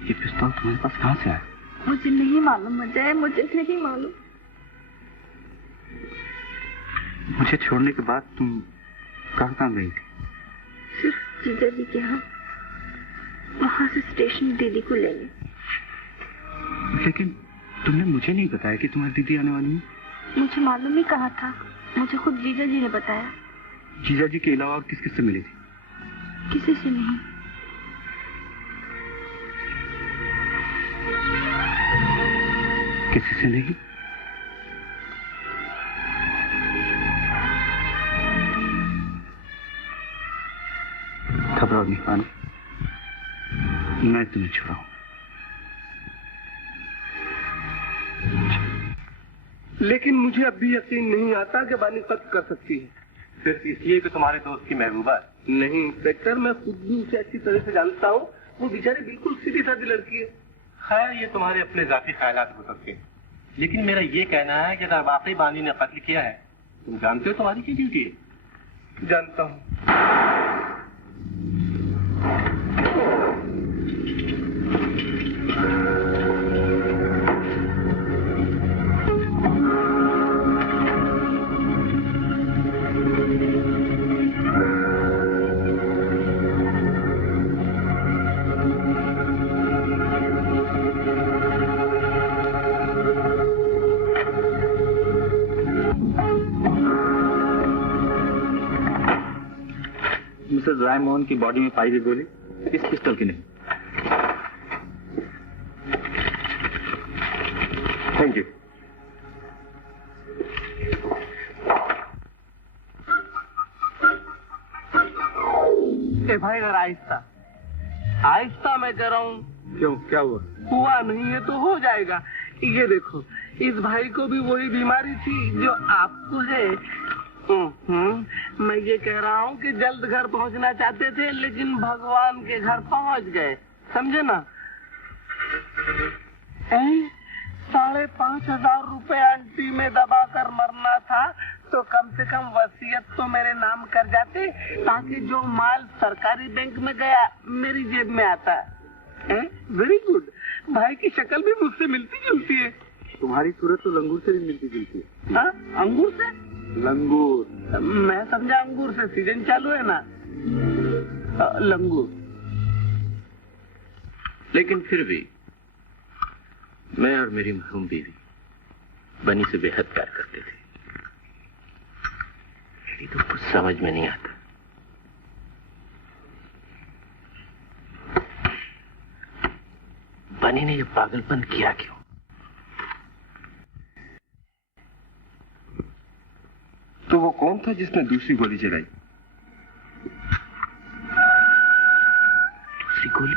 ये पिस्तौल तुम्हारे पास कहाँ से आया? मुझे नहीं मालूम अजय, मुझे नहीं मालूम। मुझे छोड़ने के बाद तुम कहाँ गई थी? सिर्फ जीजा जी के यहाँ, वहां से स्टेशन दीदी को लेने। लेकिन तुमने मुझे नहीं बताया कि तुम्हारी दीदी आने वाली है। मुझे मालूम ही कहा था, मुझे खुद जीजा जी ने बताया। जीजा जी के अलावा और किस किस से मिली थी? किसी से नहीं। किसी से नहीं? घबराओ नहीं पानी, मैं तुम्हें छुड़ाऊं। लेकिन मुझे अब भी यकीन नहीं आता कि बानी कत्ल कर सकती है। सिर्फ इसलिए कि तुम्हारे दोस्त की महबूबा है? नहीं इंस्पेक्टर, मैं खुद भी उसे अच्छी तरह से जानता हूँ। वो बेचारी बिल्कुल सीधी सादी लड़की है। खैर, ये तुम्हारे अपने जाती ख्यालात हो सकते हैं, लेकिन मेरा ये कहना है कि अगर वाकई बानी ने कत्ल किया है, तुम जानते हो तुम्हारी क्या ड्यूटी है? जानता हूँ। मिसेस रायमोहन की बॉडी में पाई गई गोली इस पिस्टल की नहीं। Thank you. ए भाई जरा आहिस्ता आहिस्ता, मैं कह रहा हूँ। क्यों, क्या हुआ? हुआ नहीं है तो हो जाएगा। ये देखो, इस भाई को भी वही बीमारी थी जो आपको है। मैं ये कह रहा हूँ कि जल्द घर पहुँचना चाहते थे, लेकिन भगवान के घर पहुँच गए, समझे ना? 5,500 रुपए आंटी में दबा कर मरना था, तो कम से कम वसीयत तो मेरे नाम कर जाते, ताकि जो माल सरकारी बैंक में गया मेरी जेब में आता है। Very good. भाई की शक्ल भी मुझसे मिलती जुलती है। तुम्हारी सूरत तो लंगूर से भी मिलती जुलती है। हाँ, अंगूर से? लंगूर। मैं समझा अंगूर से, सीजन चालू है ना। लंगूर। लेकिन फिर भी मैं और मेरी मरहूम बीवी बनी से बेहद प्यार करते थे। ये तो कुछ समझ में नहीं आता। बनी ने ये पागलपन किया क्यों? तो वो कौन था जिसने दूसरी गोली चलाई? दूसरी गोली?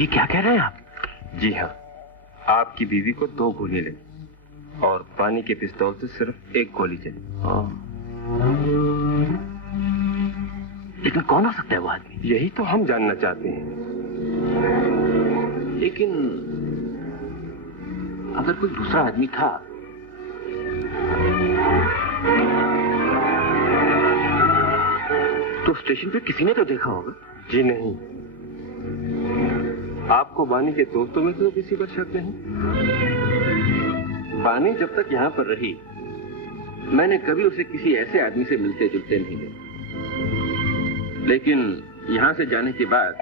ये क्या कह रहे हैं आप? जी हाँ, आपकी बीवी को 2 गोली लगी और पानी के पिस्तौल से सिर्फ 1 गोली चली। लेकिन कौन हो सकता है वो आदमी? यही तो हम जानना चाहते हैं। लेकिन अगर कोई दूसरा आदमी था तो स्टेशन पे किसी ने तो देखा होगा। जी नहीं, आपको बानी के दोस्तों में तो किसी पर शक नहीं? बानी जब तक यहाँ पर रही, मैंने कभी उसे किसी ऐसे आदमी से मिलते जुलते नहीं देखा। लेकिन यहाँ से जाने के बाद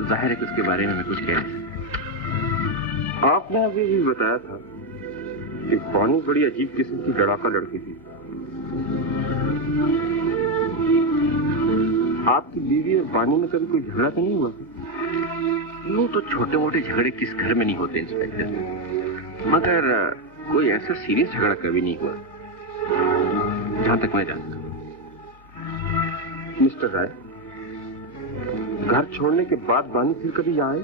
जाहिर है कि उसके बारे में मैं कुछ कह नहीं सकता। आपने अभी भी बताया था कि बानी बड़ी अजीब किस्म की लड़ाका लड़की थी। आपकी बीवी और बानी में कभी कोई झगड़ा तो नहीं हुआ? यूं तो छोटे मोटे झगड़े किस घर में नहीं होते इंस्पेक्टर, मगर कोई ऐसा सीरियस झगड़ा कभी नहीं हुआ जहां तक मैं जानता हूं। मिस्टर राय, घर छोड़ने के बाद बानी फिर कभी यहाँ आए?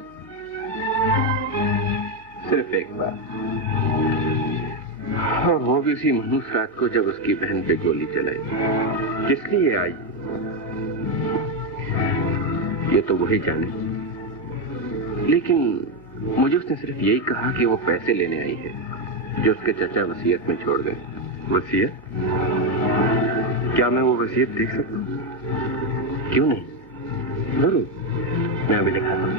सिर्फ एक बार, और वो भी उसी मनहूस रात को जब उसकी बहन पे गोली चलाई। किस लिए आई ये तो वही जाने, लेकिन मुझे उसने सिर्फ यही कहा कि वो पैसे लेने आई है जो उसके चाचा वसीयत में छोड़ गए। वसीयत? क्या मैं वो वसीयत देख सकता हूँ? क्यों नहीं, जरूर, मैं अभी दिखाता हूँ।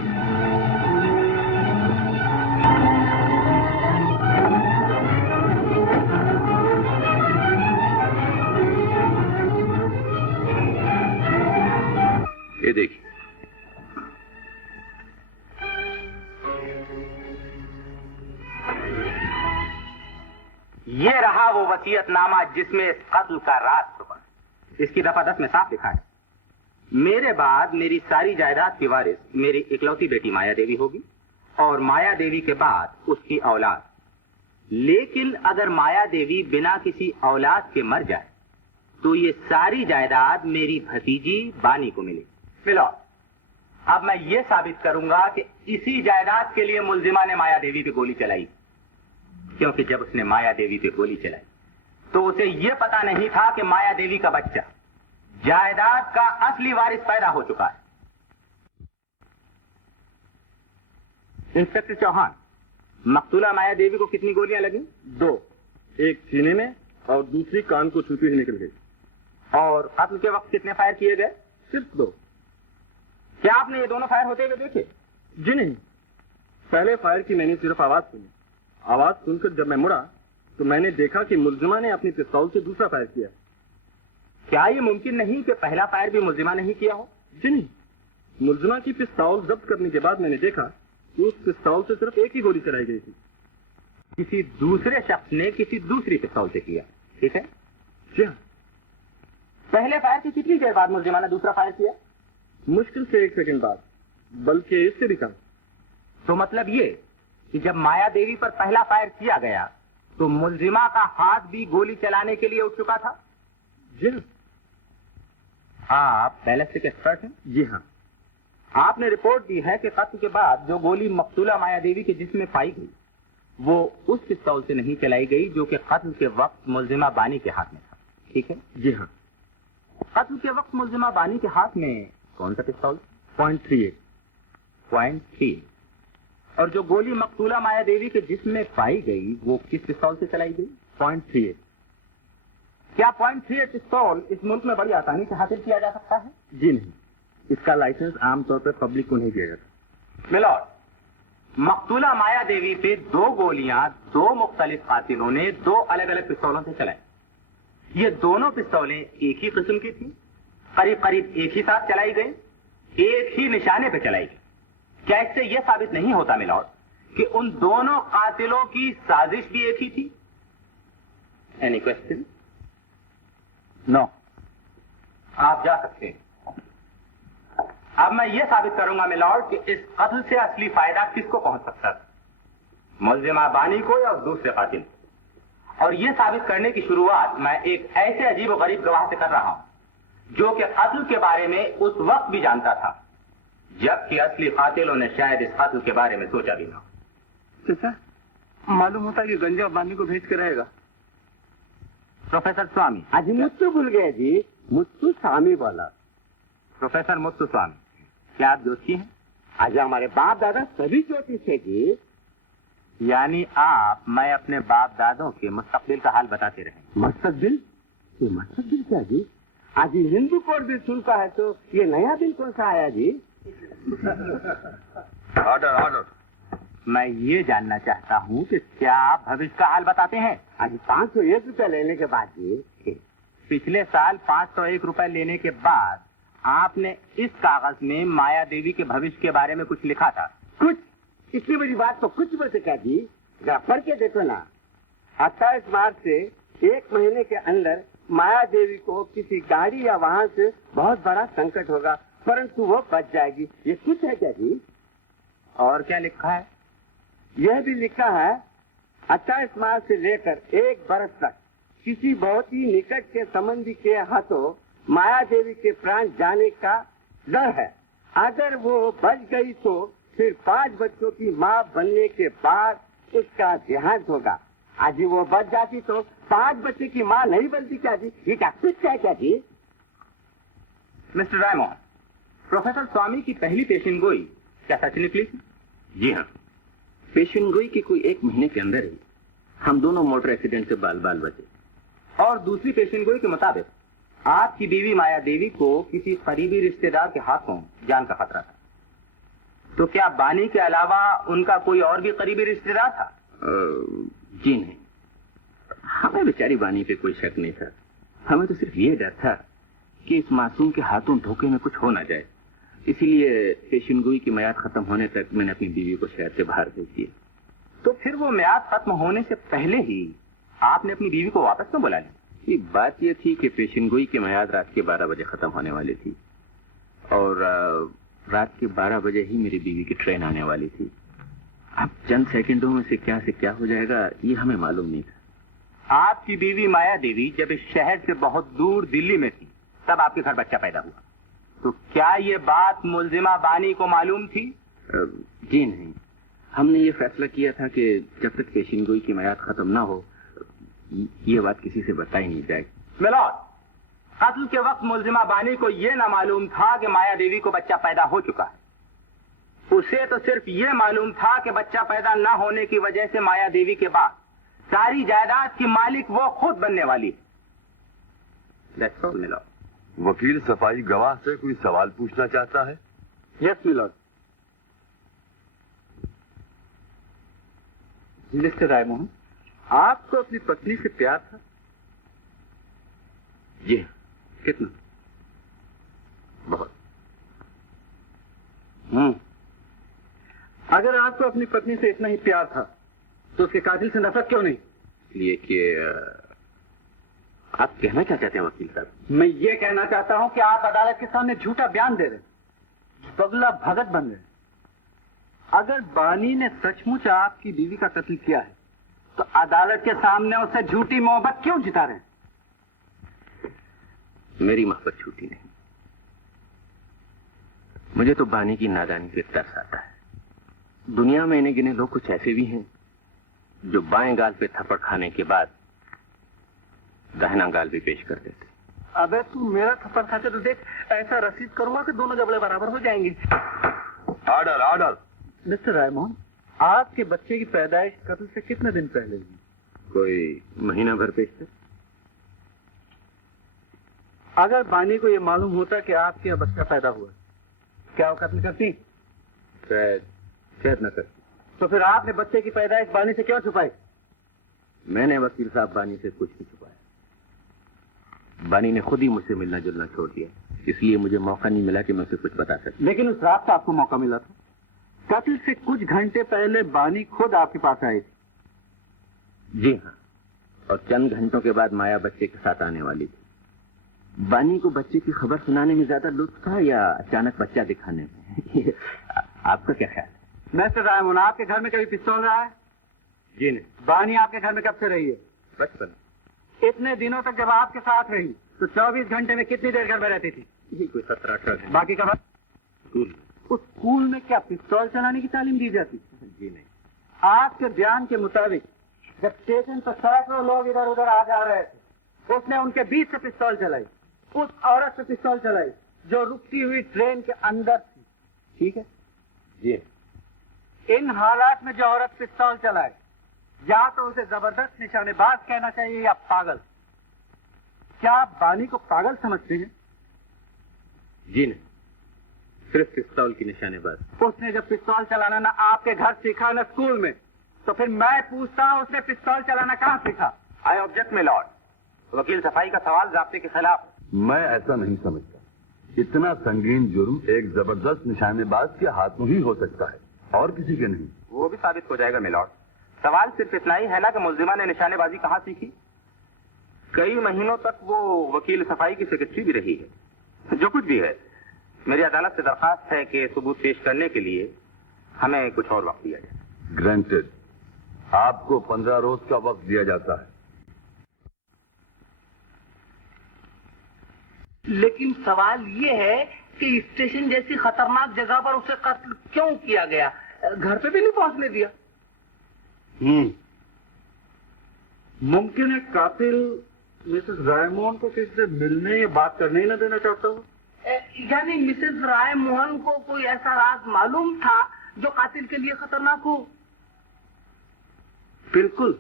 ये देखिए, ये रहा वो वसीयतनामा जिसमें इस कत्ल का राज छुपा। इसकी दफा 10 में साफ लिखा है, मेरे बाद मेरी सारी जायदाद की वारिस मेरी इकलौती बेटी माया देवी होगी और माया देवी के बाद उसकी औलाद। लेकिन अगर माया देवी बिना किसी औलाद के मर जाए तो ये सारी जायदाद मेरी भतीजी बानी को मिलेगी। मिलो, अब मैं ये साबित करूंगा कि इसी जायदाद के लिए मुलजिमा ने माया देवी पे गोली चलाई, क्योंकि जब उसने माया देवी पे गोली चलाई तो उसे यह पता नहीं था कि माया देवी का बच्चा जायदाद का असली वारिस पैदा हो चुका है। इंस्पेक्टर चौहान, मकतूला माया देवी को कितनी गोलियां लगी? 2, एक सीने में और दूसरी कान को छूती हुई निकल गई। और कत्ल के वक्त कितने फायर किए गए? सिर्फ 2। क्या आपने ये दोनों फायर होते हुए देखे? जी नहीं, पहले फायर की मैंने सिर्फ आवाज सुनी। आवाज सुनकर जब मैं मुड़ा तो मैंने देखा कि मुलजिमा ने अपनी पिस्तौल से दूसरा फायर किया। क्या ये मुमकिन नहीं कि पहला फायर भी मुलजिमा ने ही किया हो? जी नहीं, मुलजिमा की पिस्तौल जब्त करने के बाद मैंने देखा कि उस पिस्तौल से सिर्फ एक ही गोली चलाई गई थी। किसी दूसरे शख्स ने किसी दूसरी पिस्तौल से किया, ठीक है? जी हाँ। पहले फायर की कितनी देर बाद मुलजिमा ने दूसरा फायर किया? मुश्किल से 1 सेकंड बाद, बल्कि इससे भी कम। तो मतलब ये कि जब माया देवी पर पहला फायर किया गया तो मुलजिमा का हाथ भी गोली चलाने के लिए उठ चुका था? जी हाँ। आप बैलिस्टिक एक्सपर्ट हैं? जी हाँ। आपने रिपोर्ट दी है कि कत्ल के बाद जो गोली मकतूला माया देवी के जिस्म में पाई गई वो उस पिस्तौल से नहीं चलाई गई जो कि कत्ल के वक्त मुलजिमा बानी के हाथ में था। ठीक है? जी हाँ। कत्ल के वक्त मुलजिमा बानी के हाथ में कौन सा पिस्तौल? .38 और जो गोली मकतूला माया देवी के जिस्म में पाई गई वो किस पिस्तौल से चलाई गई? .38। क्या .38 पिस्तौल इस मुल्क में बड़ी आसानी से हासिल किया जा सकता है? जी नहीं, इसका लाइसेंस आमतौर पर पब्लिक को नहीं दिया जाता। मिलॉर्ड, मकतूला माया देवी पे 2 गोलियां 2 मुख्तलिफ कातिलों ने 2 अलग अलग पिस्तौलों से चलाई। ये दोनों पिस्तौलें एक ही किस्म की थी, करीब करीब एक ही साथ चलाई गई, एक ही निशाने पे चलाई गई। क्या इससे यह साबित नहीं होता मिलॉर्ड कि उन दोनों कातिलों की साजिश भी एक ही थी? Any question? नो। आप जा सकते हैं। अब मैं यह साबित करूंगा मिलॉर्ड कि इस कत्ल से असली फायदा किसको पहुंच सकता था, मुलजिमा बानी को या दूसरे कातिल को। और यह साबित करने की शुरुआत मैं एक ऐसे अजीब और गरीब गवाह से कर रहा हूं जो कि कत्ल के बारे में उस वक्त भी जानता था जबकि असली कातिलों ने शायद इस कत्ल के बारे में सोचा भी ना। चाचा, मालूम होता है कि गंजा बानी को भेज कर रहेगा। प्रोफेसर स्वामी। आज मुझसे भूल गए जी, मुझसे स्वामी बोला। प्रोफेसर मुत्तु स्वामी, क्या आप ज्योतिषी हैं? आज हमारे बाप दादा सभी ज्योतिष थे जी। यानी आप मैं अपने बाप दादों के मुस्तकबिल का हाल बताते रहे। मुस्तकबिल? ये मुस्तकबिल क्या जी? आज हिंदू कोड भी सुनता है तो ये नया बिल कौन सा आया जी? ऑर्डर। मैं ये जानना चाहता हूँ कि क्या आप भविष्य का हाल बताते हैं? आज 501 रुपया लेने के बाद जी। पिछले साल 501 रुपए लेने के बाद आपने इस कागज में माया देवी के भविष्य के बारे में कुछ लिखा था। कुछ? इतनी बड़ी बात तो कुछ बोलते क्या जी? जरा पढ़ के देखो ना। 28 मार्च से 1 महीने के अंदर माया देवी को किसी गाड़ी या वाहन से बहुत बड़ा संकट होगा, परंतु वो बच जाएगी। ये कुछ है क्या जी? और क्या लिखा है? यह भी लिखा है 28 मार्च से लेकर 1 बरस तक किसी बहुत ही निकट के संबंधी के हाथों माया देवी के प्राण जाने का डर है। अगर वो बच गई तो फिर 5 बच्चों की माँ बनने के बाद उसका देहांत होगा। आज वो बच जाती तो 5 बच्चे की माँ नहीं बनती क्या जी? ये क्या कुछ है क्या जी? मिस्टर रायमोहन, प्रोफेसर स्वामी की पहली पेशिनगोई क्या सच निकली थी? जी हाँ, पेशिनगोई के कोई 1 महीने के अंदर ही हम दोनों मोटर एक्सीडेंट से बाल बाल बचे। और दूसरी पेशिनगोई के मुताबिक आपकी बीवी माया देवी को किसी करीबी रिश्तेदार के हाथों जान का खतरा था। तो क्या बानी के अलावा उनका कोई और भी करीबी रिश्तेदार था? जी नहीं, हमें बेचारी बानी पे कोई शक नहीं था। हमें तो सिर्फ ये डर था कि इस मासूम के हाथों धोखे में कुछ हो ना जाए। इसीलिए पेशिनगोई की मियाद खत्म होने तक मैंने अपनी बीवी को शहर से बाहर भेज दिया। तो फिर वो मियाद खत्म होने से पहले ही आपने अपनी बीवी को वापस क्यों बुला लिया? बात यह थी कि पेशिनगोई की मियाद रात के 12 बजे खत्म होने वाली थी और रात के 12 बजे ही मेरी बीवी की ट्रेन आने वाली थी। अब चंद सेकंडों में से क्या हो जाएगा ये हमें मालूम नहीं था। आपकी बीवी माया देवी जब इस शहर से बहुत दूर दिल्ली में थी तब आपके घर बच्चा पैदा हुआ। तो क्या ये बात मुलजिमा बानी को मालूम थी? जी नहीं, हमने ये फैसला किया था कि जब तक पेशिनगोई की मियाद खत्म ना हो ये बात किसी से बताई नहीं जाएगी। मिलॉर्ड, कत्ल के वक्त मुलजिमा बानी को यह ना मालूम था कि माया देवी को बच्चा पैदा हो चुका है। उसे तो सिर्फ ये मालूम था कि बच्चा पैदा ना होने की वजह से माया देवी के बाद सारी जायदाद की मालिक वो खुद बनने वाली है। That's all, milord. वकील सफाई गवाह से कोई सवाल पूछना चाहता है? Yes milord. मिस्टर रायमोहन, आपको अपनी पत्नी से प्यार था? जी। कितना? बहुत। अगर आपको अपनी पत्नी से इतना ही प्यार था तो उसके कातिल से नफरत क्यों नहीं? इसलिए कि आप कहना क्या चाहते हैं वकील साहब? मैं ये कहना चाहता हूं कि आप अदालत के सामने झूठा बयान दे रहे, बगला भगत बन रहे। अगर बानी ने सचमुच आपकी बीवी का कत्ल किया है तो अदालत के सामने उससे झूठी मोहब्बत क्यों जिता रहे? मेरी मोहब्बत झूठी नहीं, मुझे तो बानी की नादानी पे तरस आता है। दुनिया में इन्हें गिने लोग कुछ ऐसे भी हैं जो बाएं गाल पे थप्पड़ खाने के बाद दाहिना गाल भी पेश कर देते। अबे तू मेरा थप्पड़ खाते तो देख, ऐसा रसीद करूंगा कि दोनों जबड़े बराबर हो जाएंगे। Order order. मिस्टर रायमोहन, आपके बच्चे की पैदाइश कत्ल से कितने दिन पहले हुई? कोई महीना भर पेश। अगर बानी को यह मालूम होता कि आपके यहाँ बच्चा पैदा हुआ, क्या वो कत्ल करती? शायद न करती। तो फिर आपने बच्चे की पैदाइश बानी से क्यों छुपाई? मैंने वकील साहब बानी से कुछ नहीं छुपाया। बानी ने खुद ही मुझसे मिलना जुलना छोड़ दिया, इसलिए मुझे मौका नहीं मिला कि मैं उसे कुछ बता सकूं। लेकिन उस रात को आपको मौका मिला था। कत्ल से कुछ घंटे पहले बानी खुद आपके पास आई थी। जी हाँ, और चंद घंटों के बाद माया बच्चे के साथ आने वाली थी। बानी को बच्चे की खबर सुनाने में ज्यादा लुत्फ था या अचानक बच्चा दिखाने में? आपका क्या ख्याल है? मिस्टर रायमोहन, आपके घर में कभी पिस्तौल रहा है? जी नहीं। बानी आपके घर में कब से रही है? बचपन। इतने दिनों तक जब आपके साथ रही तो 24 घंटे में कितनी देर घर में रहती थी? यही कोई 17-18 घंटे। बाकी का वक्त स्कूल। उस स्कूल में क्या पिस्तौल चलाने की तालीम दी जाती? जी नहीं। आपके बयान के मुताबिक जब स्टेशन पर सैकड़ों लोग इधर उधर आ जा रहे थे, उसने उनके बीच से पिस्तौल चलाई, उस औरत से पिस्तौल चलाई जो रुकती हुई ट्रेन के अंदर थी, ठीक है? जी। इन हालात में जो औरत पिस्तौल चलाए, या तो उसे जबरदस्त निशानेबाज कहना चाहिए या पागल। क्या आप बानी को पागल समझते हैं? जी नहीं, सिर्फ पिस्तौल की निशानेबाज। उसने जब पिस्तौल चलाना ना आपके घर सीखा ना स्कूल में, तो फिर मैं पूछता हूं उसने पिस्तौल चलाना कहां सीखा? आई ऑब्जेक्ट माय लॉर्ड, वकील सफाई का सवाल ज़ाब्ते के खिलाफ। मैं ऐसा नहीं समझता। इतना संगीन जुर्म एक जबरदस्त निशानेबाज के हाथों ही हो सकता है और किसी के नहीं। वो भी साबित हो जाएगा मिलॉर्ड। सवाल सिर्फ इतना ही है ना कि मुल्जिमा ने निशानेबाजी कहाँ सीखी। कई महीनों तक वो वकील सफाई की सेक्रेटरी भी रही है। जो कुछ भी है, मेरी अदालत से दरखास्त है कि सबूत पेश करने के लिए हमें कुछ और वक्त दिया जाए। ग्रांटेड। आपको 15 रोज का वक्त दिया जाता है। लेकिन सवाल ये है कि स्टेशन जैसी खतरनाक जगह पर उसे कत्ल क्यों किया गया? घर पे भी नहीं पहुंचने दिया। मुमकिन है कातिल मिसेस रायमोहन को किसी से मिलने या बात करने ही न देना चाहता हो। यानी मिसेस रायमोहन को कोई ऐसा राज मालूम था जो कातिल के लिए खतरनाक हो? बिल्कुल।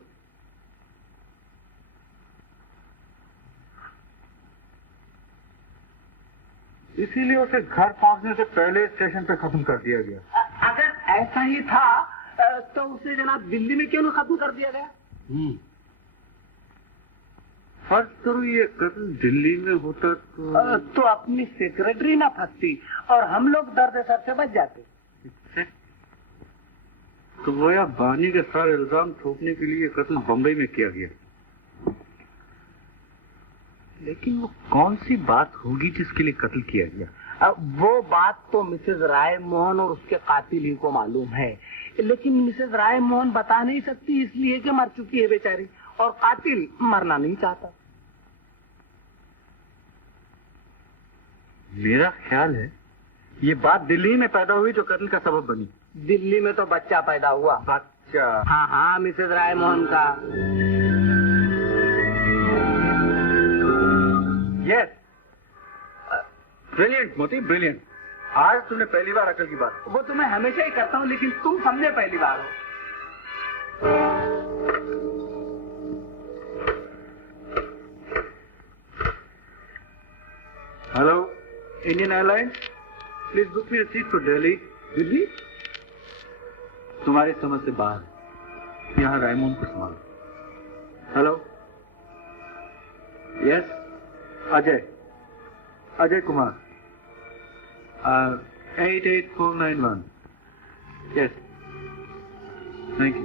इसीलिए उसे घर पहुंचने से पहले स्टेशन पे खत्म कर दिया गया। अगर ऐसा ही था तो उसे जनाब दिल्ली में क्यों नहीं खत्म कर दिया गया? फर्ज करो ये कत्ल दिल्ली में होता तो अपनी सेक्रेटरी ना फंसती और हम लोग दर्द सर से बच जाते। तो गोया बानी के सारे इल्जाम थोपने के लिए कत्ल बम्बई में किया गया। लेकिन वो कौन सी बात होगी जिसके लिए कत्ल किया गया? वो बात तो मिसेस रायमोहन और उसके कातिल ही को मालूम है, लेकिन मिसेस रायमोहन बता नहीं सकती इसलिए कि मर चुकी है बेचारी, और कातिल मरना नहीं चाहता। मेरा ख्याल है ये बात दिल्ली में पैदा हुई जो कत्ल का सबब बनी। दिल्ली में तो बच्चा पैदा हुआ। बच्चा? हाँ हाँ, मिसेस रायमोहन का। यस, ब्रिलियंट मोती, ब्रिलियंट। आज तुमने पहली बार अकल की बात। वो तो मैं हमेशा ही करता हूँ, लेकिन तुम समझे पहली बार हो। Hello, Indian airlines, please book me a seat for Delhi. Delhi? तुम्हारी समझ से बाहर। यहाँ रायमोहन को संभालो। Hello, yes, Ajay Kumar, 88491। Yes, thank you.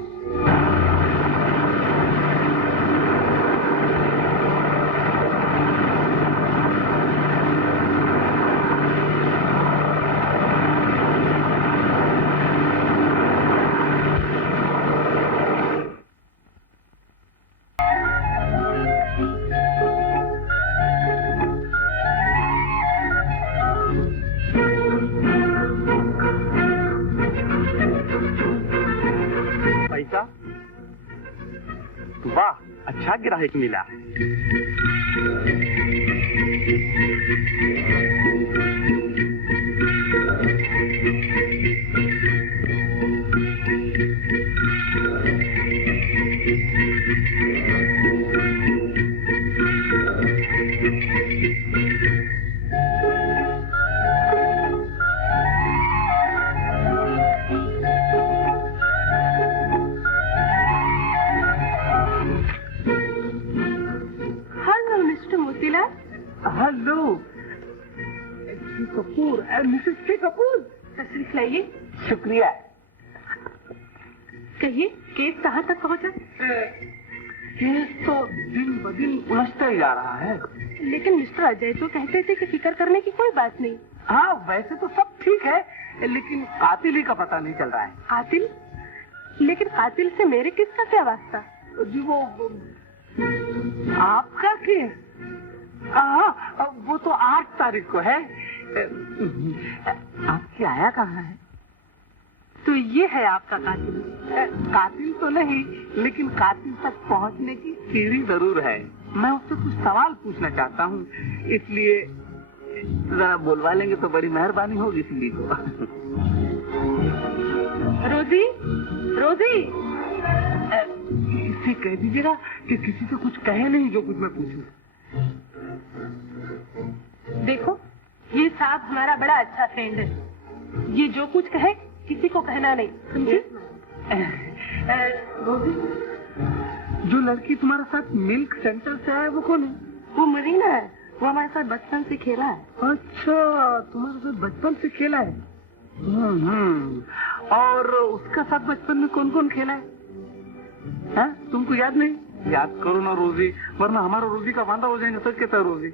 अच्छा ग्राहक मिला। हेलो कपूर, मिसेस के कपूर, तशरीफ लाइए। शुक्रिया। कहिए, केस कहाँ तक पहुँचा? केस तो दिन ब दिन उलझता ही जा रहा है। लेकिन मिस्टर अजय तो कहते थे कि फिक्र करने की कोई बात नहीं। हाँ, वैसे तो सब ठीक है, लेकिन कातिल ही का पता नहीं चल रहा है। कातिल? लेकिन कातिल से मेरे किसका क्या वास्ता? जी वो आपका केस, हाँ, वो तो 8 तारीख को है। आपकी आया कहाँ है? तो ये है आपका कातिल? कातिल तो नहीं, लेकिन कातिल तक पहुंचने की सीढ़ी जरूर है। मैं उससे कुछ सवाल पूछना चाहता हूँ, इसलिए जरा बुलवा लेंगे तो बड़ी मेहरबानी होगी सीढ़ी को। रोजी, रोजी, इसे कह दीजिएगा कि किसी से कुछ कहे नहीं जो कुछ मैं पूछूं। देखो, ये साहब हमारा बड़ा अच्छा फ्रेंड है। ये जो कुछ कहे किसी को कहना नहीं, समझे? रोजी, जो लड़की तुम्हारे साथ मिल्क सेंटर से है वो कौन है? वो मरीना है, वो हमारे साथ बचपन से खेला है। अच्छा, तुम्हारे साथ बचपन से खेला है। और उसका साथ बचपन में कौन कौन खेला है? हाँ, तुमको याद नहीं? याद करो ना रोजी, वरना हमारा रोजी का वांदा हो जाएंगे। सच कहता है रोजी।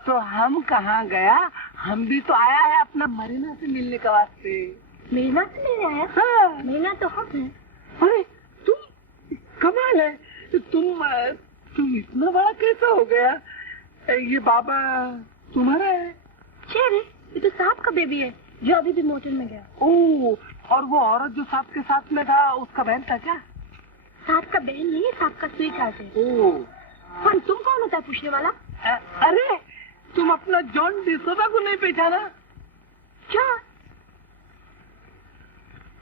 तो हम कहाँ गया? हम भी तो आया है अपना मरीना से मिलने के वास्ते। मीना से मिलने आया? हाँ। मीना तो हम है। अरे तुम, कमाल है, तुम इतना बड़ा कैसा हो गया? ये बाबा तुम्हारा है? चेहरे, ये तो साहब का बेबी है जो अभी भी मोटर में गया। ओह, और वो औरत जो साहब के साथ में था उसका बहन था क्या? साहब का बहन नहीं, साहब का स्वीट है। ओह, पर तुम कौन होता है पूछने वाला? अरे तुम अपना जॉन डिसोजा को नहीं पहचाना? क्या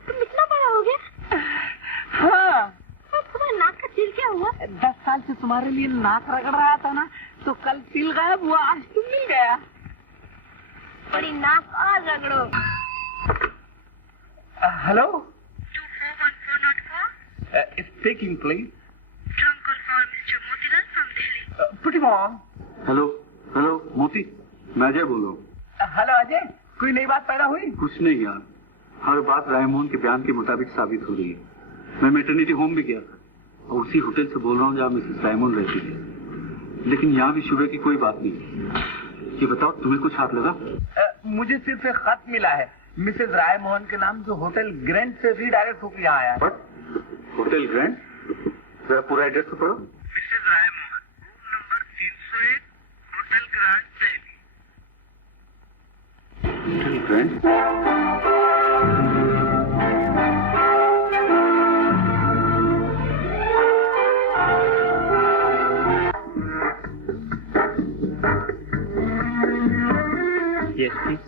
तुम इतना बड़ा हो गया? हाँ। तुम्हारे नाक का तिल क्या हुआ? 10 साल से तुम्हारे लिए नाक रगड़ रहा था ना, तो कल तिल गायब हुआ, आज तुम मिल गया। बड़ी नाक और रगड़ो। Hello, 24144 speaking please. Trunk call for Mr. Motilal from Delhi. Put him on. Hello hello Moti, मैं अजय बोल रहा हूँ। हेलो अजय, कोई नई बात पैदा हुई? कुछ नहीं यार, हर बात रायमोहन के बयान के मुताबिक साबित हो रही है। मैं मैटरनिटी होम भी गया था और उसी होटल से बोल रहा हूँ जहाँ मिसेस रायमोहन रहती थी, लेकिन यहाँ भी शुबह की कोई बात नहीं। ये बताओ, तुम्हें कुछ हाथ लगा? मुझे सिर्फ एक खत मिला है मिसेस रायमोहन के नाम, जो होटल ग्रैंड से रीडायरेक्ट होकर यहाँ आया है। Hotel Grand? जरा पूरा एड्रेस तो पढ़ो। Mrs Raimohan, room number 301, Hotel Grand Delhi. Hotel Grand? Yes please.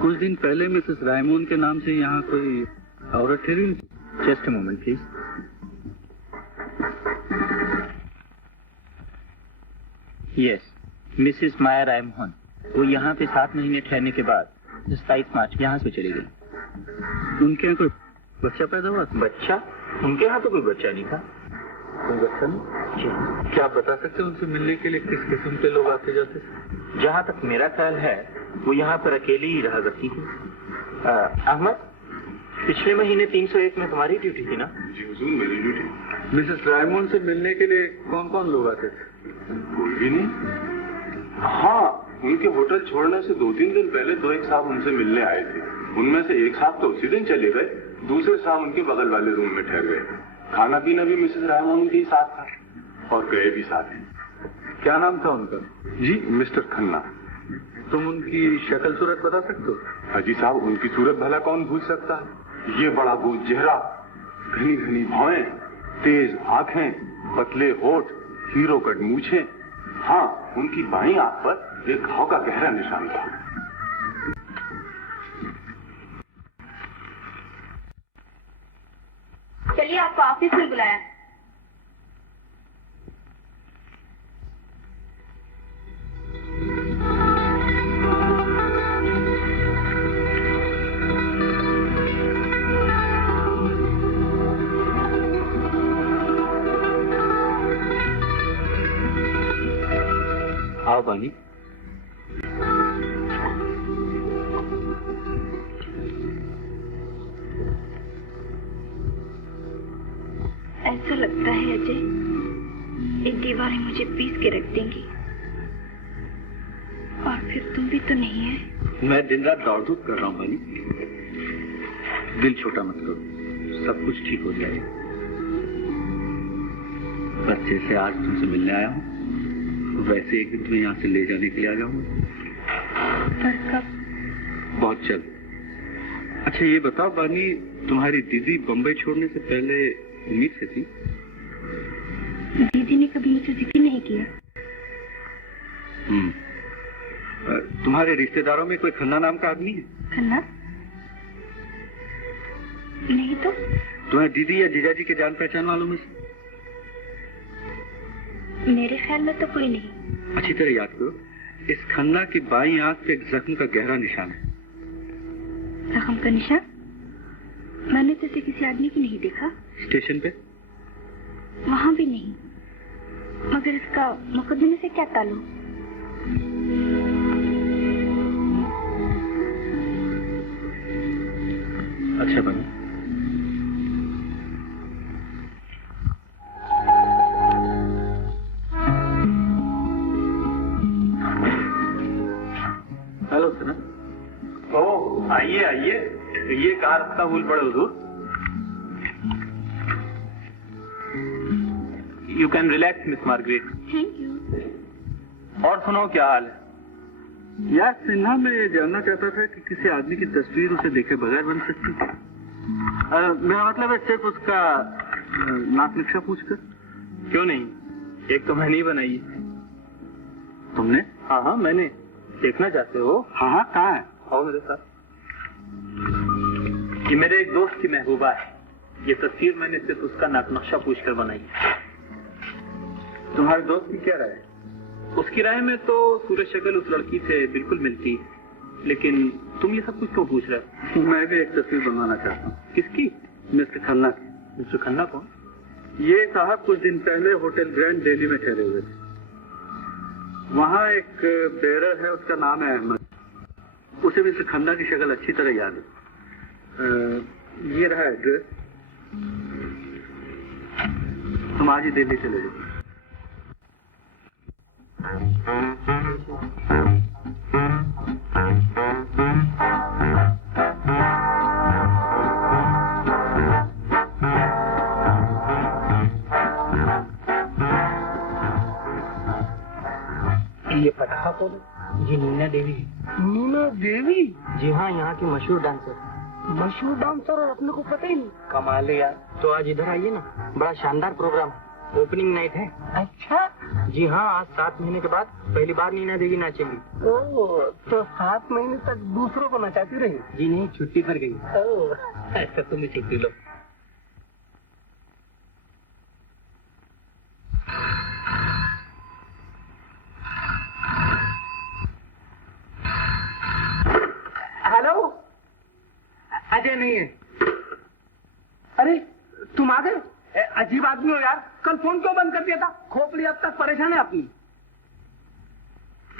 कुछ दिन पहले मिसेस रायमोहन के नाम से यहाँ कोई औरत ठहरी? Just a moment please. Yes, Mrs Maya Raimohan. वो यहाँ पे 7 महीने ठहरने के बाद 27 मार्च यहाँ से चली गई। उनके यहाँ कोई बच्चा पैदा हुआ? बच्चा? उनके यहाँ तो कोई बच्चा नहीं था। कोई बच्चा नहीं? क्या आप बता सकते हैं उनसे मिलने के लिए किस किस्म के लोग आते जाते? जहाँ तक मेरा ख्याल है वो यहाँ पर अकेली ही रहा करती थी। अहमद, पिछले महीने 301 में तुम्हारी ड्यूटी थी ना? जी हुजूर, मेरी ड्यूटी। मिसेस रायमोंड से मिलने के लिए कौन कौन लोग आते थे? कोई भी नहीं। हाँ, उनके होटल छोड़ने से 2-3 दिन पहले 2 साहब उनसे मिलने आए थे। उनमें से एक साहब तो उसी दिन चले गए, दूसरे साहब उनके बगल वाले रूम में ठहर गए। खाना पीना भी मिसेस रायमोंड के ही साथ था और गए भी साथ ही। क्या नाम था उनका? जी, मिस्टर खन्ना। तुम उनकी शक्ल सूरत बता सकते हो? हाजी साहब, उनकी सूरत भला कौन भूल सकता है। ये बड़ा गोल चेहरा, घनी घनी भौएं, तेज आंखें, पतले होठ, हीरो कट मूछें। हाँ, उनकी बाईं आंख पर एक घाव का गहरा निशान था। चलिए, आपको ऑफिस में बुलाया। आओ बानी। ऐसा लगता है अजय, ये दीवारें मुझे पीस के रख देंगी। और फिर तुम भी तो नहीं है। मैं दिन रात दौड़ धूप कर रहा हूँ बानी। दिल छोटा मत करो, सब कुछ ठीक हो जाएगा। बस जैसे आज तुमसे मिलने आया हूँ, वैसे एक दिन तुम्हें यहाँ से ले जाने के लिए आ जाऊंगा। पर कब? बहुत जल्द। अच्छा ये बताओ बानी, तुम्हारी दीदी बम्बई छोड़ने से पहले उम्मीद से थी? दीदी ने कभी मुझे जिक्र नहीं किया। तुम्हारे रिश्तेदारों में कोई खन्ना नाम का आदमी है? खन्ना? नहीं तो। तुम्हारी दीदी या जीजाजी के जान पहचान वालों में से? मेरे ख्याल में तो कोई नहीं। अच्छी तरह याद करो, इस खन्ना की बाईं आंख पे एक जख्म का गहरा निशान है। जख्म का निशान? मैंने तो इसे किसी आदमी को नहीं देखा। स्टेशन पे? वहाँ भी नहीं। मगर इसका मुकदमे से क्या ताल्लुक? अच्छा बनी। हेलो सना। ओह, आइए आइए। ये कहाँ रास्ता भूल पड़े हुजूर। You can relax miss Margaret. Thank you. और सुनो, क्या हाल है? यार सिन्हा, मैं ये जानना चाहता था कि किसी आदमी की तस्वीर उसे देखे बगैर बन सकती है? मेरा मतलब है सिर्फ उसका नाक नक्शा पूछकर। क्यों नहीं, एक तो मैंने ही बनाई है। तुमने? हाँ हाँ मैंने। देखना चाहते हो? हाँ हाँ, कहाँ है? आओ मेरे साथ। ये मेरे एक दोस्त की महबूबा है। ये तस्वीर मैंने सिर्फ उसका नाक नक्शा पूछकर बनाई है। तुम्हारे दोस्त की क्या राय है? उसकी राय में तो सूरज शक्ल उस लड़की से बिल्कुल मिलती है। लेकिन तुम ये सब कुछ क्यों पूछ रहे हो? मैं भी एक तस्वीर बनवाना चाहता हूँ। किसकी? मिस्टर खन्ना की। मिस्टर खन्ना कौन? ये साहब कुछ दिन पहले होटल ग्रैंड दिल्ली में ठहरे हुए थे। वहाँ एक बेरर है, उसका नाम है अहमद। उसे मिस्टर खन्ना की शक्ल अच्छी तरह याद है। ये रहा एड्रेस। तुम आज ही दिल्ली चले जाओ। ये पटाखा खोलो। जी नीना देवी है। नीना देवी? जी हाँ, यहाँ की मशहूर डांसर। मशहूर डांसर और अपने को पता ही नहीं। कमाल है यार। तो आज इधर आइए ना, बड़ा शानदार प्रोग्राम, ओपनिंग नाइट है। अच्छा? जी हाँ, आज 7 महीने के बाद पहली बार नीना देवी नाचेंगी। ओह, तो 7 महीने तक दूसरों को नचाती रही? जी नहीं, छुट्टी पर गई। ओह, ऐसा तुम भी छुट्टी लो। हेलो, अजय नहीं है। अरे तुम आ गए? अजीब आदमी हो यार, कल फोन क्यों बंद कर दिया था? खोपड़ी अब तक परेशान है अपनी।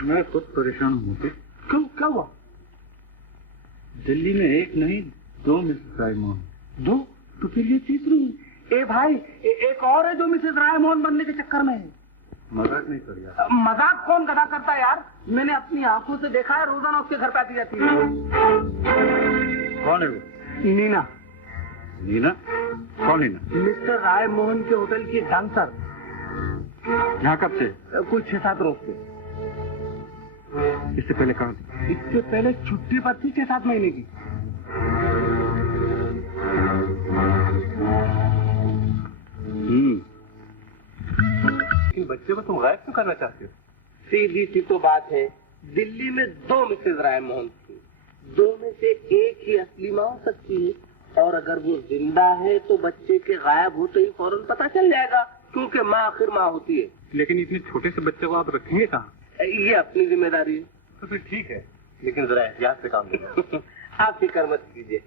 मैं खुद परेशान हूँ। क्यों, क्या हुआ? दिल्ली में एक नहीं 2 मिसेस रायमोहन। 2? तो फिर ये तीसरी। ए भाई, एक और है जो मिसेस रायमोहन बनने के चक्कर में है। मजाक नहीं कर यार। मजाक कौन गधा करता है यार? मैंने अपनी आंखों से देखा है, रोजाना उसके घर पे आती जाती है। कौन है वो? नीना। नीना? कौन नीना? मिस्टर रायमोहन के होटल की डांसर। यहाँ कब से? कोई 6-7 रोज से। इससे पहले कहाँ थी? इससे पहले छुट्टी पर थी 6-7 महीने की। लेकिन बच्चे को तुम गायब क्यों करना चाहते हो? सीधी सी तो बात है, दिल्ली में 2 मिसेज रायमोहन थी। 2 में से एक ही असली माँ हो सकती है, और अगर वो जिंदा है तो बच्चे के गायब होते ही फौरन पता चल जाएगा, क्योंकि माँ आखिर माँ होती है। लेकिन इतने छोटे से बच्चे को आप रखेंगे कहाँ? ये अपनी जिम्मेदारी है। तो फिर ठीक है, लेकिन जरा एहतियात से काम लीजिए। आप फिक्र मत कीजिए।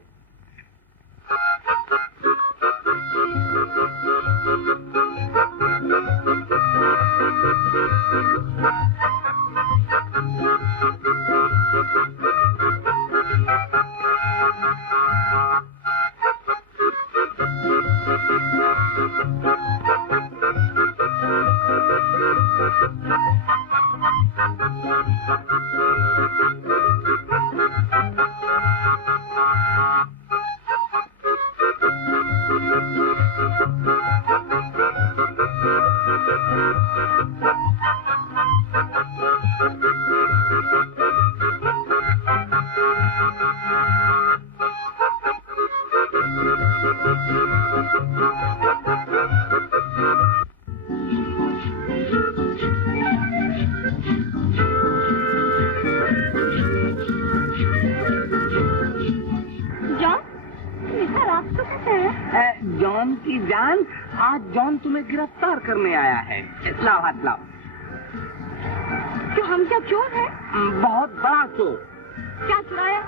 जॉन की जान, आज जॉन तुम्हें गिरफ्तार करने आया है। लाओ हाथ लाओ। तो हम क्या चोर हैं? बहुत बड़ा चोर। क्या चुराया?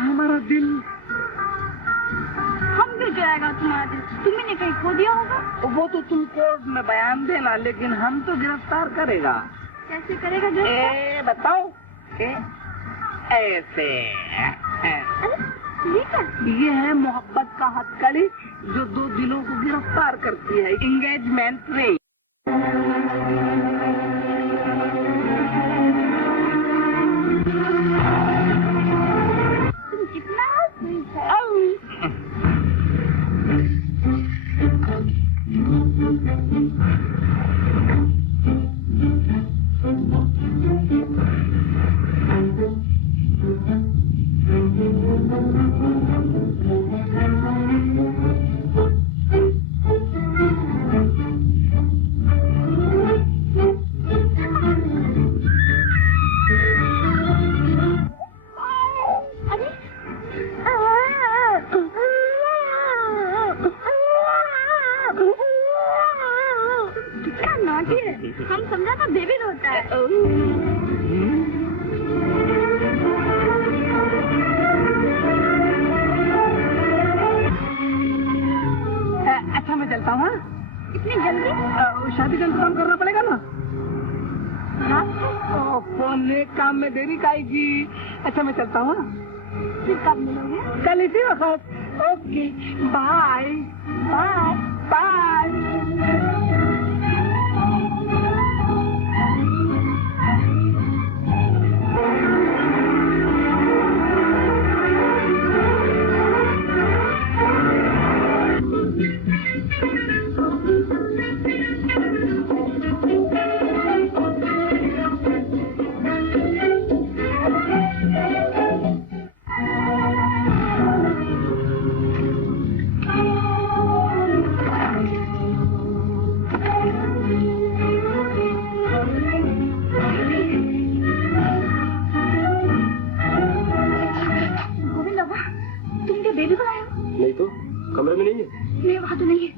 हमारा दिल। हम क्यों चुराएगा तुम्हारा दिल? तुम्ही ने कहीं खो दिया होगा। वो तो तुम कोर्ट में बयान देना, लेकिन हम तो गिरफ्तार करेगा। कैसे करेगा गिरफ्तार? बताओ। ऐसे। ये है मोहब्बत का हथकड़ी जो 2 दिलों को गिरफ्तार करती है। Engagement ring. तुम कितना स्वीट है। हम समझा था बेबी रोता है। अच्छा मैं चलता हूँ। इतनी जल्दी? शादी का इंतजाम करना पड़ेगा ना। फोन काम में देरी काएगी। अच्छा मैं चलता हूँ। फिर कब मिलोगे? कल इसी वक्त। Okay bye bye bye. नहीं तो कमरे में नहीं है। नहीं, वहाँ तो नहीं है।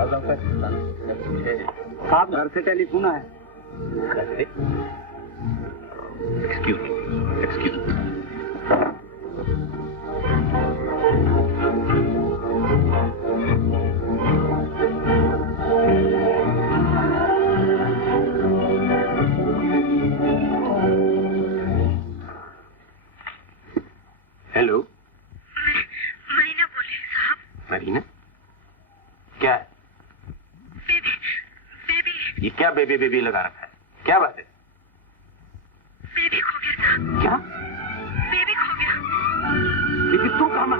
आवाज आपका साहब घर से टेलीफोन है। घर से? एक्सक्यूज हेलो, मरीना बोले साहब। मरीना? क्या है? बेबी ये क्या बेबी बेबी लगा रखा है? क्या बात है? बेबी खो गया साहब। क्या? बेबी खो गया। लेकिन तू कहाँ?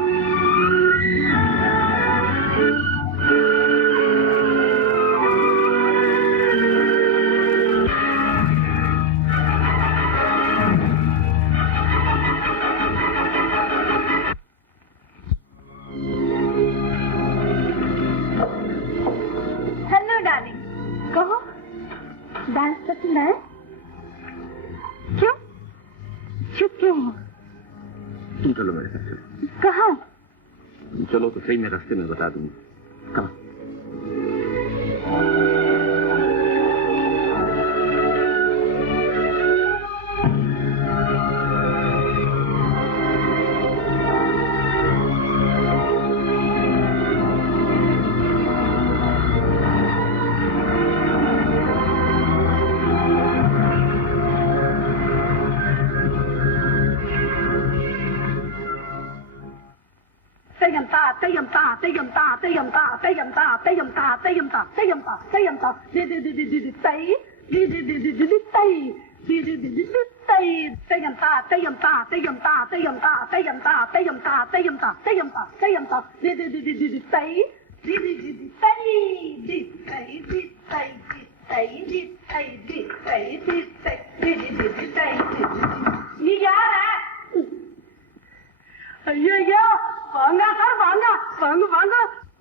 हेलो डार्लिंग, कहो डांस पसंद है? क्यों चुप क्यों हो? तुम चलो मेरे साथ चलो। कहाँ? तुम चलो तो सही, मैं रास्ते में बता दूंगा कहाँ।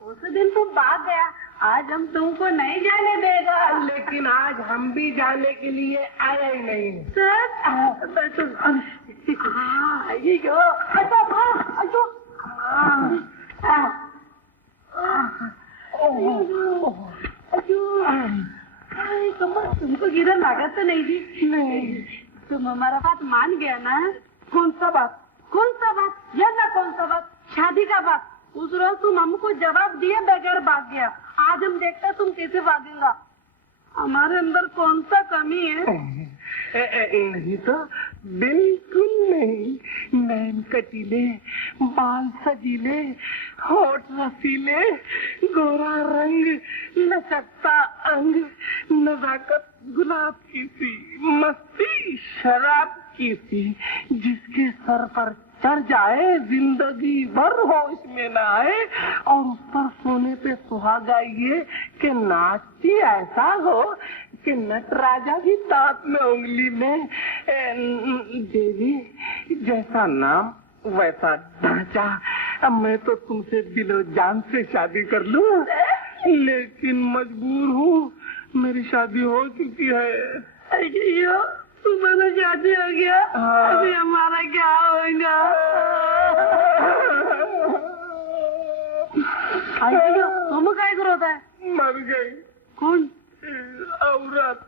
उस दिन तुम भाग गया, आज हम तुमको नहीं जाने देगा। लेकिन आज हम भी जाने के लिए आए ही नहीं। तुमको गिरा लागत तो नहीं थी? नहीं। तुम हमारा बात मान गया ना? कौन सा बात? कौन सा बात? यह ना कौन सा बात? शादी का बात। उस रोज तुम हमको जवाब दिए बगैर भाग गया, आज हम देखते तुम कैसे भागेगा। हमारे अंदर कौन सा कमी है? नहीं तो बिल्कुल नहीं। नैन कटीले, बाल सजीले, होठ रसीले, गोरा रंग, लचकता अंग, नजाकत गुलाब की सी, मस्ती शराब की सी, जिसके सर पर चढ़ जाए जिंदगी भर होश में न आए, और उस पर सोने पे सुहागा ये कि नाचती ऐसा हो कि नटराजा भी दांत में उंगली में। देवी, जैसा नाम वैसा ढांचा। अब मैं तो तुमसे दिलो जान से शादी कर लूं, लेकिन मजबूर हूँ, मेरी शादी हो चुकी है। तुम्हारा शादी हो गया, अभी हमारा क्या होगा? तुम क्या करोता है? मर गई। कौन? औरत।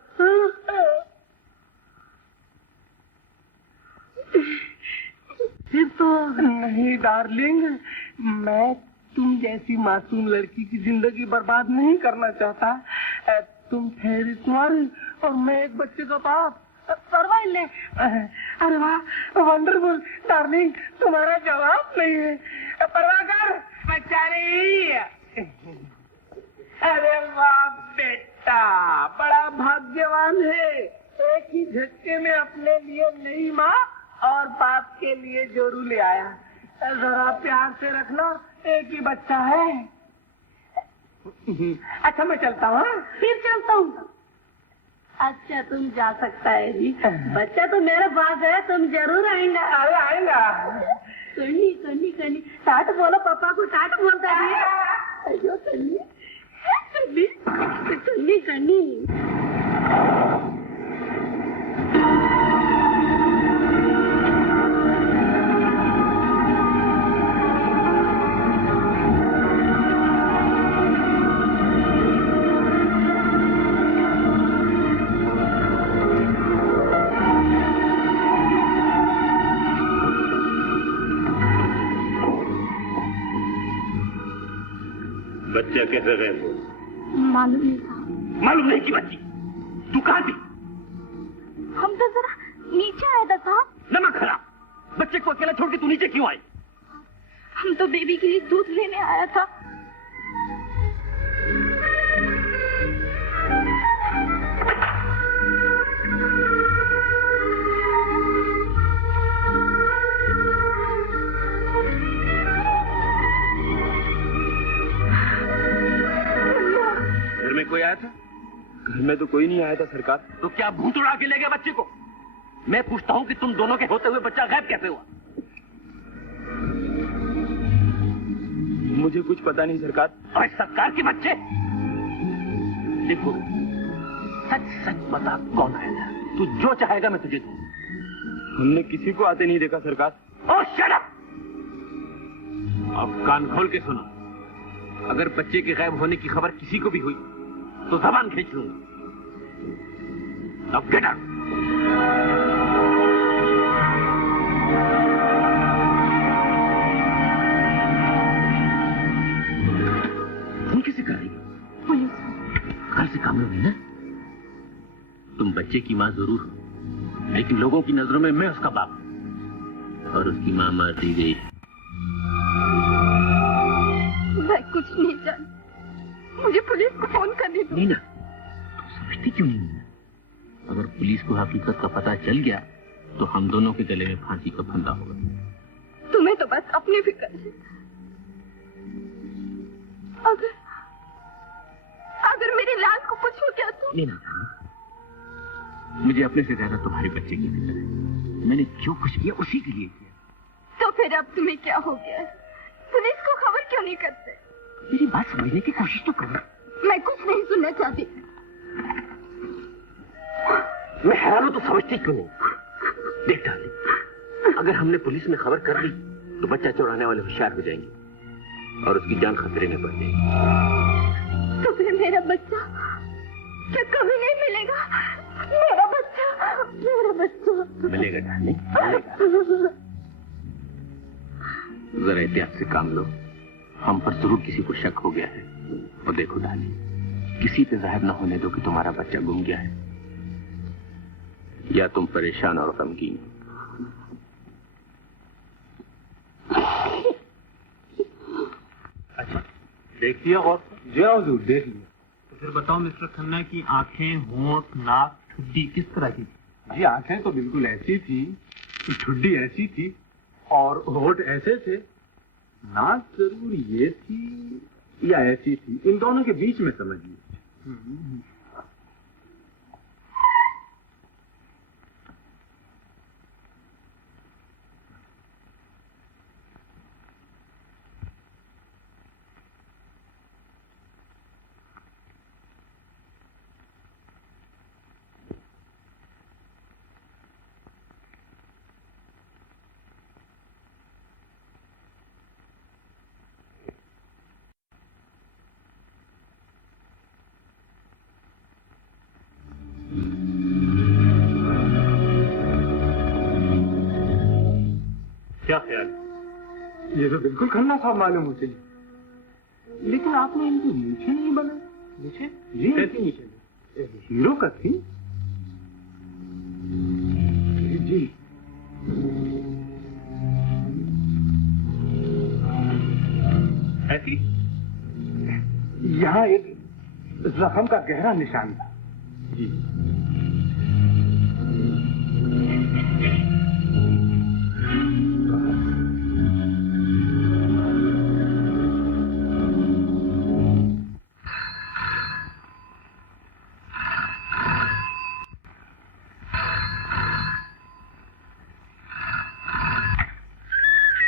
फिर तो नहीं डार्लिंग, मैं तुम जैसी मासूम लड़की की जिंदगी बर्बाद नहीं करना चाहता। तुम ठहरी कुंवारी और मैं एक बच्चे का बाप। परवाह नहीं। अरे वाह, वंडरफुल डार्लिंग, तुम्हारा जवाब नहीं है। परवाह कर, बच्चा नहीं। अरे वाह बेटा, बड़ा भाग्यवान है, एक ही झटके में अपने लिए नई माँ और बाप के लिए जोरू ले आया। जरा प्यार से रखना, एक ही बच्चा है। अच्छा मैं चलता हूँ। फिर चलता हूँ। अच्छा तुम जा सकता है जी, बच्चा तो मेरे पास है, तुम जरूर आएंगा। अरे आएगा। कन्नी कन्नी कन्नी, टाट बोलो, पापा को टाट बोलता है। अयो कन्नी कन्नी कन्नी कन्नी। बच्चा कैसे गायब हो? मालूम नहीं साहब। मालूम नहीं की बच्ची? तू कहाँ थी? हम तो जरा नीचे आया था साहब। नमक खराब, बच्चे को अकेला छोड़ के तू नीचे क्यों आई? हम तो बेबी के लिए दूध लेने आया था। घर में कोई आया था? घर में तो कोई नहीं आया था सरकार। तो क्या भूत उड़ा के ले गए बच्चे को? मैं पूछता हूँ कि तुम दोनों के होते हुए बच्चा गायब कैसे हुआ? मुझे कुछ पता नहीं सरकार। और सरकार के बच्चे? देखो, सच सच बता, कौन आया था? तू जो चाहेगा मैं तुझे दूँ। हमने किसी को आते नहीं देखा सरकार। ओह शट अप! अब कान खोल के सुनो। अगर बच्चे के गायब होने की खबर किसी को भी हुई तो जबान खींच लूंगा। अब गेट आउट। तुम कैसे कर रही हो? पुलिस। कल से काम लोगी ना? तुम बच्चे की माँ जरूर हो, लेकिन लोगों की नजरों में मैं उसका बाप हूं और उसकी माँ मार दी गई। मैं कुछ नहीं जानती, मुझे पुलिस को फोन करने दो। नीना, तुम समझती क्यों नहीं नीना? अगर पुलिस को हकीकत का पता चल गया तो हम दोनों के गले में फांसी का फंदा होगा। तुम्हें तो बस अपनी फिक्र है। अगर मेरे लाल को कुछ हो गया तो? नीना, मुझे अपने से ज्यादा तुम्हारे बच्चे की फिक्र है। मैंने जो कुछ किया उसी के लिए किया। तो फिर अब तुम्हें क्या हो गया? पुलिस को खबर क्यों नहीं करते? मेरी बात समझने की कोशिश तो करो। मैं कुछ नहीं सुनना चाहती। मैं हैरान हूं तो समझती क्यों नहीं? देख डार्लिंग, अगर हमने पुलिस में खबर कर दी तो बच्चा चुराने वाले होशियार हो जाएंगे और उसकी जान खतरे में पड़ जाएगी। तो फिर मेरा बच्चा क्या कभी नहीं मिलेगा? मेरा बच्चा, मेरा बच्चा मिलेगा डार्लिंग, मिलेगा। जरा एहतियात से काम लो, हम पर जरूर किसी को शक हो गया है। और देखो डार्लिंग, किसी पे जाहिर न होने दो कि तुम्हारा बच्चा गुम गया है या तुम परेशान और गमगीन। अच्छा, देख लिया और जी हाँ हुजूर, देख लिया। तो फिर बताओ मिस्टर खन्ना की आंखें, होंठ, नाक, ठुड्डी किस तरह की? जी आंखें तो बिल्कुल ऐसी थी, ठुड्डी ऐसी थी और होठ ऐसे थे। नाक जरूर ये थी या ऐसी थी, इन दोनों के बीच में समझिए। क्या ख्याल? ये तो बिल्कुल खन्ना साहब मालूम होते हैं, लेकिन आपने इनकी मूछें नहीं बनाई। मूछें? जी कैसी मूछें? हीरो का थी जी। ऐसी? यहाँ एक जख्म का गहरा निशान था जी।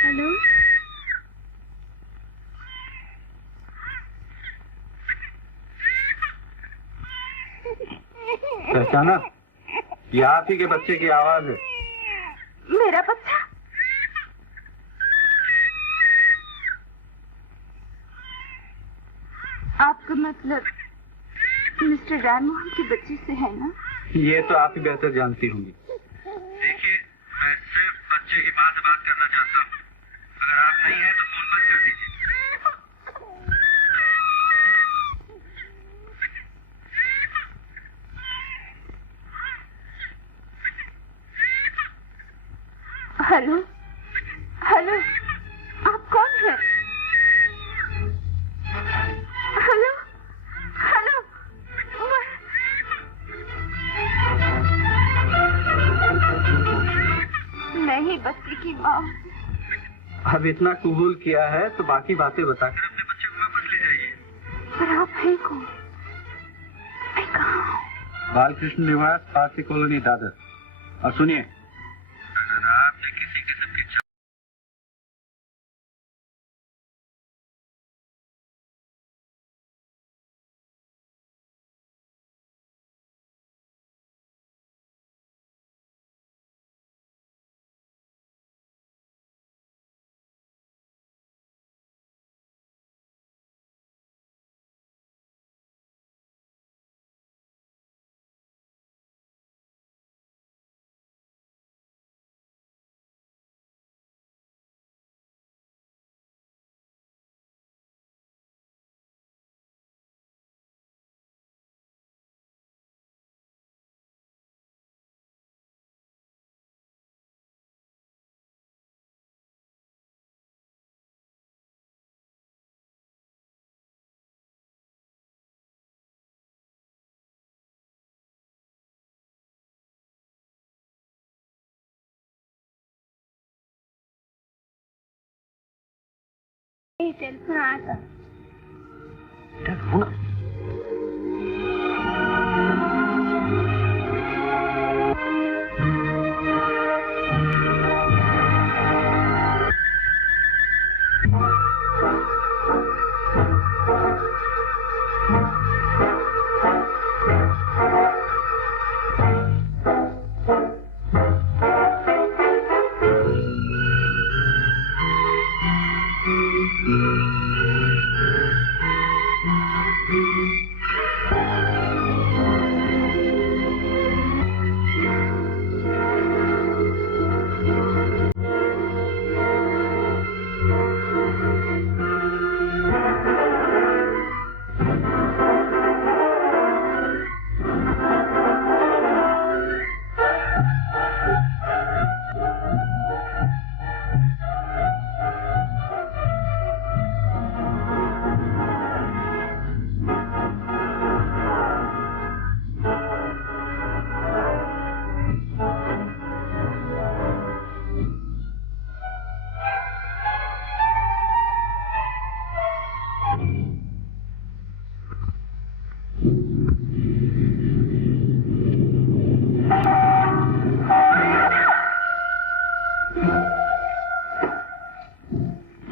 हेलो, पहचाना? ये आप ही के बच्चे की आवाज है। मेरा बच्चा? आपका मतलब मिस्टर राममोहन के बच्चे से है ना? ये तो आप ही बेहतर जानती होंगी। देखिए, मैं सिर्फ बच्चे की माँ से बात करना चाहता हूँ। अगर आप नहीं हैं तो फोन बंद कर दीजिए। अब इतना कबूल किया है तो बाकी बातें बताकर अपने बच्चे को वापस ले जाइए। पर आप है कौन? मैं कहाँ हूँ? बालकृष्ण निवास, पारसी कॉलोनी, दादर। और सुनिए, अगर आपने किसी किस्म की टेलीफोन आया था। टेलीफोन?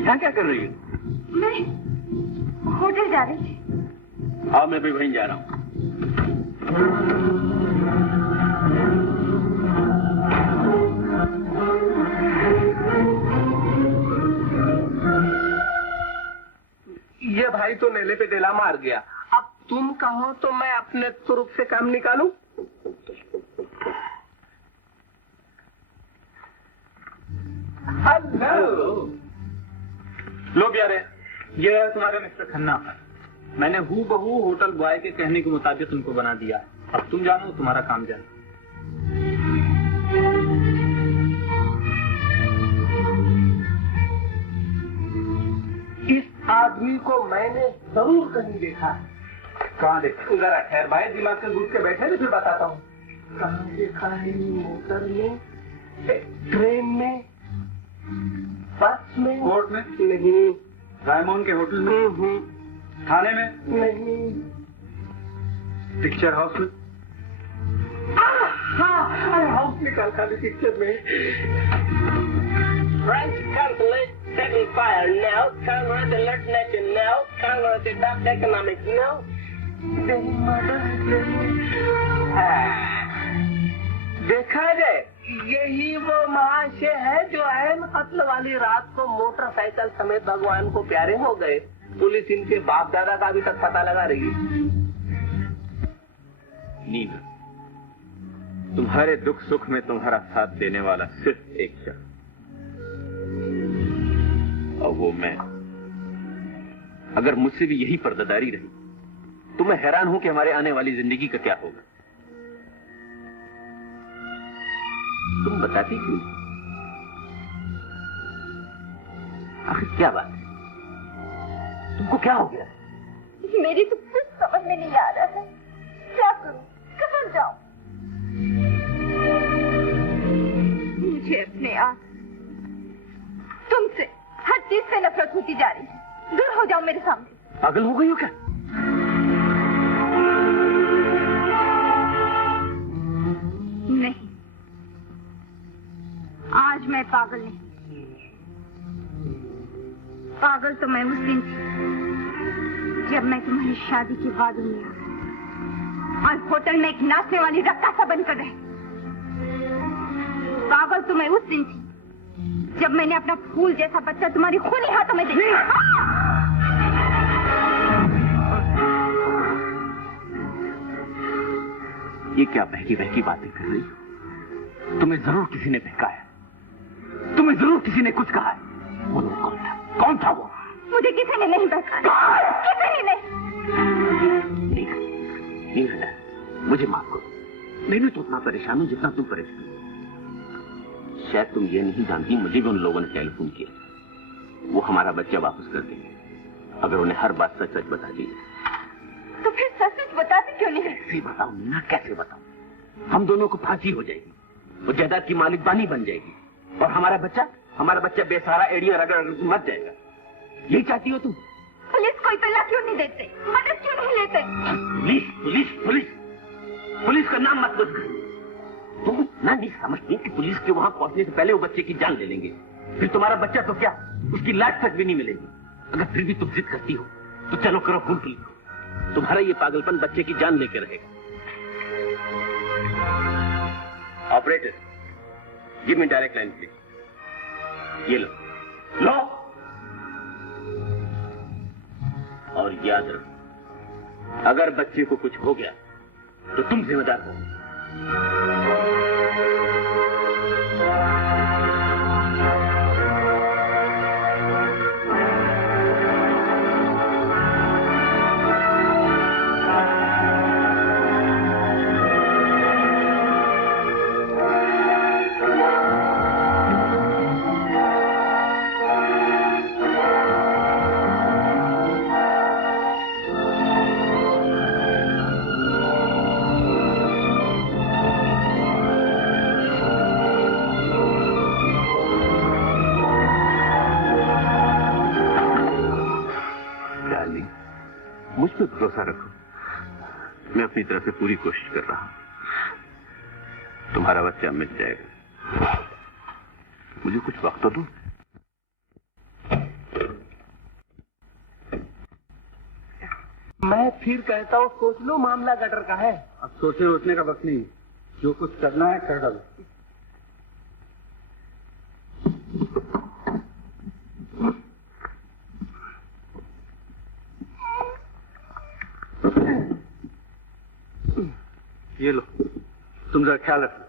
यहाँ क्या कर रही हो? मैं होटल जा रही थी। हाँ, मैं भी वहीं जा रहा हूँ। ये भाई तो नेले पे डेला मार गया। अब तुम कहो तो मैं अपने तुरुप से काम निकालूं? हेलो। लो प्यारे, ये है तुम्हारे मिस्टर खन्ना। मैंने हूबहू होटल बॉय के कहने के मुताबिक उनको बना दिया है। अब तुम जानो, तुम्हारा काम जानो। इस आदमी को मैंने जरूर कहीं देखा है। कहाँ देखा? जरा खैर भाई, दिमाग से घुस के बैठे तो फिर बताता हूँ। कहाँ देखा है? मोटर में, ट्रेन में, बस में, कोर्ट में नहीं, रायमोहन के होटल में, थाने में नहीं, पिक्चर हाउस में। हाँ, अरे हाउस निकाल खाली पिक्चर में। French consulate setting fire now. Congress alert nation now. Congress adopt economics now. देखा जाए, यही वो महाशय है जो ऐन कत्ल वाली रात को मोटरसाइकिल समेत भगवान को प्यारे हो गए। पुलिस इनके बाप दादा का अभी तक पता लगा रही है। नीना, तुम्हारे दुख सुख में तुम्हारा साथ देने वाला सिर्फ एक शख्स, और वो मैं। अगर मुझसे भी यही पर्दादारी रही तो मैं हैरान हूं कि हमारे आने वाली जिंदगी का क्या होगा। तुम बताती क्यों? आखिर क्या बात है? तुमको क्या हो गया? मेरी तो कुछ समझ में नहीं आ रहा है। क्या करूं? कहाँ जाऊं? मुझे अपने आप तुमसे हर चीज से नफरत होती जा रही है। दूर हो जाओ मेरे सामने। पागल हो गई हो क्या? नहीं, आज मैं पागल नहीं। पागल तो मैं उस दिन थी जब मैं तुम्हारी शादी के वादों में आ गई और होटल में एक नाचने वाली रक्कासा बनकर रही। पागल तो मैं उस दिन थी जब मैंने अपना फूल जैसा बच्चा तुम्हारी खूनी हाथों में देखा। ये क्या बहकी बहकी बातें कर रही हो? तुम्हें जरूर किसी ने बहकाया, तुम्हें जरूर किसी ने कुछ कहा है। वो कौन था? कौन था वो? मुझे किसी ने नहीं बहकाया, किसी ने नहीं। नीला, मुझे माफ करो। मैं भी तो उतना परेशान हूँ जितना तुम परेशान हो। शायद तुम ये नहीं जानती, मुझे भी उन लोगों ने टेलीफोन किया। वो हमारा बच्चा वापस कर देंगे अगर उन्हें हर बात सच सच बता दी। तो फिर सच सच बताते क्यों नहीं? कैसे बताऊं मीना, कैसे बताऊं? हम दोनों को फांसी हो जाएगी, वो जायदाद की मालिकबानी बन जाएगी और हमारा बच्चा बेसहारा एड़ी रगड़ मर जाएगा। यही चाहती हो तुम? पुलिस को इत्तला क्यों नहीं देते? मदद क्यों नहीं लेते? पुलिस पुलिस पुलिस पुलिस का नाम मत बुझ। तुम ना नहीं समझती कि पुलिस के वहां पहुंचने से पहले वो बच्चे की जान ले लेंगे, फिर तुम्हारा बच्चा तो क्या, उसकी लाश तक भी नहीं मिलेगी। अगर फिर भी तुम जिद करती हो तो चलो करो फोन पुलिस को। तुम्हारा ये पागलपन बच्चे की जान लेके रहेगा। Operator, give me direct line please. ये लो। और याद रखो, अगर बच्चे को कुछ हो गया तो तुम जिम्मेदार हो। मुझ पर भरोसा रखो, मैं अपनी तरफ से पूरी कोशिश कर रहा हूं। तुम्हारा बच्चा मिल जाएगा। मुझे कुछ वक्त तो दो। मैं फिर कहता हूँ सोच लो, मामला गटर का है। अब सोचने उठने का वक्त नहीं, जो कुछ करना है कर डालो। ये लो, तुम जरा ख्याल रखो।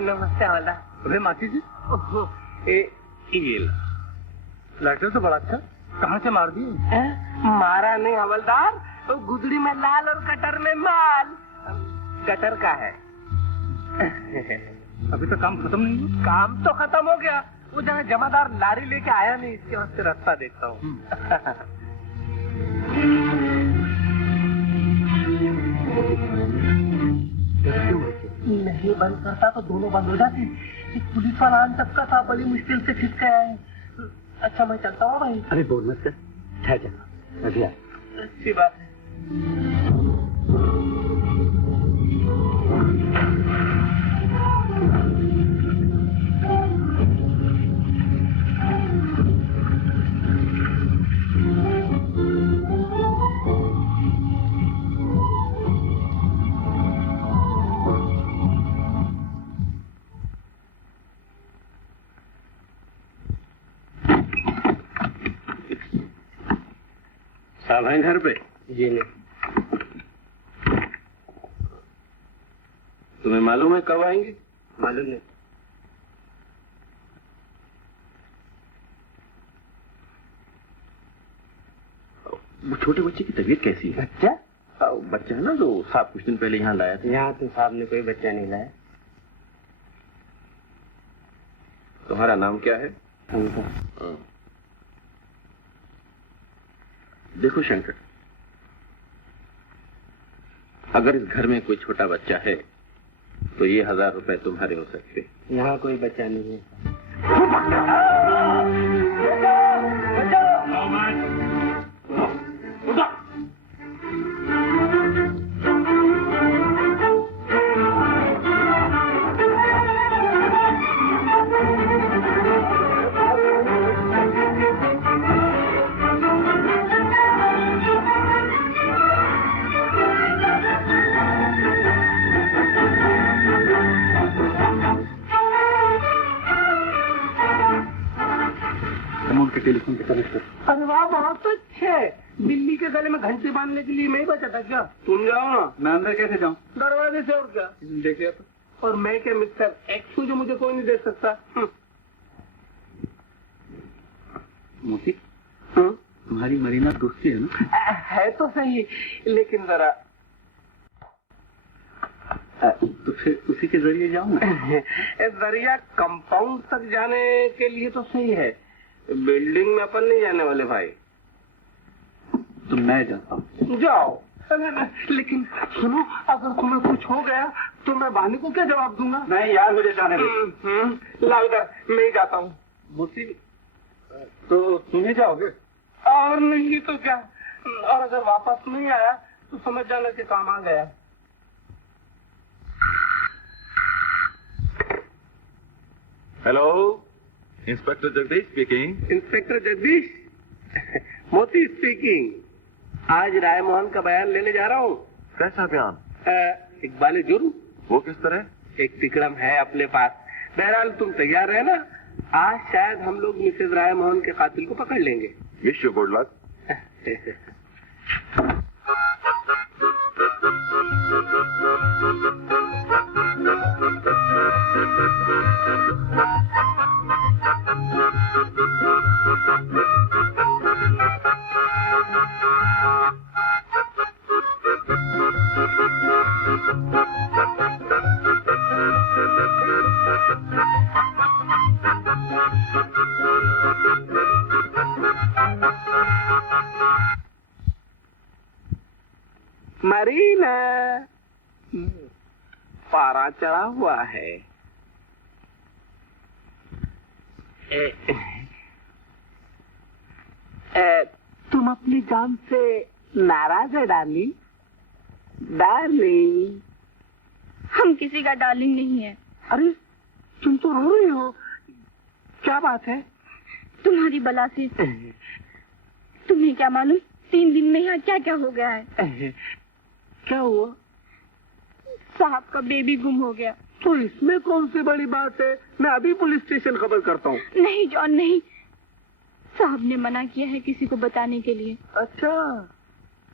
नमस्ते वाला। अरे मासी जी, लेटर तो बड़ा अच्छा, कहाँ से मार दिए? मारा नहीं हवलदार, तो गुदड़ी में लाल और कटर में माल। कटर का है। अभी तो काम खत्म नहीं हुआ? काम तो खत्म हो गया, वो जहाँ जमादार लारी लेके आया नहीं, इसके वास्ते रास्ता देखता हूँ। नहीं बंद करता तो दोनों बंद हो जाते। एक पुलिस वाला आन सबका था, बड़ी मुश्किल से खिसका है। अच्छा मैं चलता हूँ भाई। अरे बोल मत कर, ठहर जा, अभी आ। अच्छी बात है। साहब हैं घर पे? जी नहीं। तुम्हें मालूम है कब आएंगे? मालूम नहीं। वो छोटे बच्चे की तबीयत कैसी है? बच्चा? बच्चा है ना जो साहब कुछ दिन पहले यहाँ लाया था। यहाँ तो साहब ने कोई बच्चा नहीं लाया। तुम्हारा नाम क्या है? शंकर। देखो शंकर, अगर इस घर में कोई छोटा बच्चा है तो ये 1000 रुपए तुम्हारे हो सकते। यहाँ कोई बच्चा नहीं है। टेलीफोन पे कनेक्ट कर। अरे वाह, बहुत अच्छे। बिल्ली के गले में घंटी बांधने के लिए मैं ही बचा था क्या? तुम जाओ ना। मैं अंदर कैसे जाऊँ? दरवाजे से। और क्या देख लिया तो। और मैं क्या मिस्टर एक्सू जो मुझे कोई नहीं दे सकता। मोती, तुम्हारी मरीना दोस्ती है ना? है तो सही, लेकिन जरा तो फिर उसी के जरिए जाऊँ ना। जरिया कंपाउंड तक जाने के लिए तो सही है, बिल्डिंग में अपन नहीं जाने वाले भाई। तो मैं जाता हूँ। जाओ। लेकिन सुनो, अगर तुम्हें कुछ हो गया तो मैं बानी को क्या जवाब दूंगा? नहीं यार, मुझे जाने दे। लाओ इधर, मैं ही जाता हूँ। मोती, तो तुम्हें जाओगे? और नहीं तो क्या। और अगर वापस नहीं आया तो समझ जाना कि काम आ गया। Hello, inspector Jagdish speaking. Inspector Jagdish, मोती स्पीकिंग। आज राय मोहन का बयान लेने जा रहा हूँ। कैसा बयान? इकबाल जुर्म। वो किस तरह? एक तिकड़म है अपने पास। बहरहाल तुम तैयार रहना, आज शायद हम लोग मिसेज राय मोहन के कातिल को पकड़ लेंगे। Wish you good luck. Marina, पारा चढ़ा हुआ है। तुम अपनी जान से नाराज है डार्लिंग? डार्लिंग, हम किसी का डार्लिंग नहीं है। अरे तुम तो रो रही हो, क्या बात है? तुम्हारी बला से। तुम्हें क्या मालूम 3 दिन में यहाँ क्या क्या हो गया है? क्या हुआ? साहब का बेबी गुम हो गया। तो इसमें कौन सी बड़ी बात है? मैं अभी पुलिस स्टेशन खबर करता हूँ। नहीं जॉन, नहीं। साहब ने मना किया है किसी को बताने के लिए। अच्छा,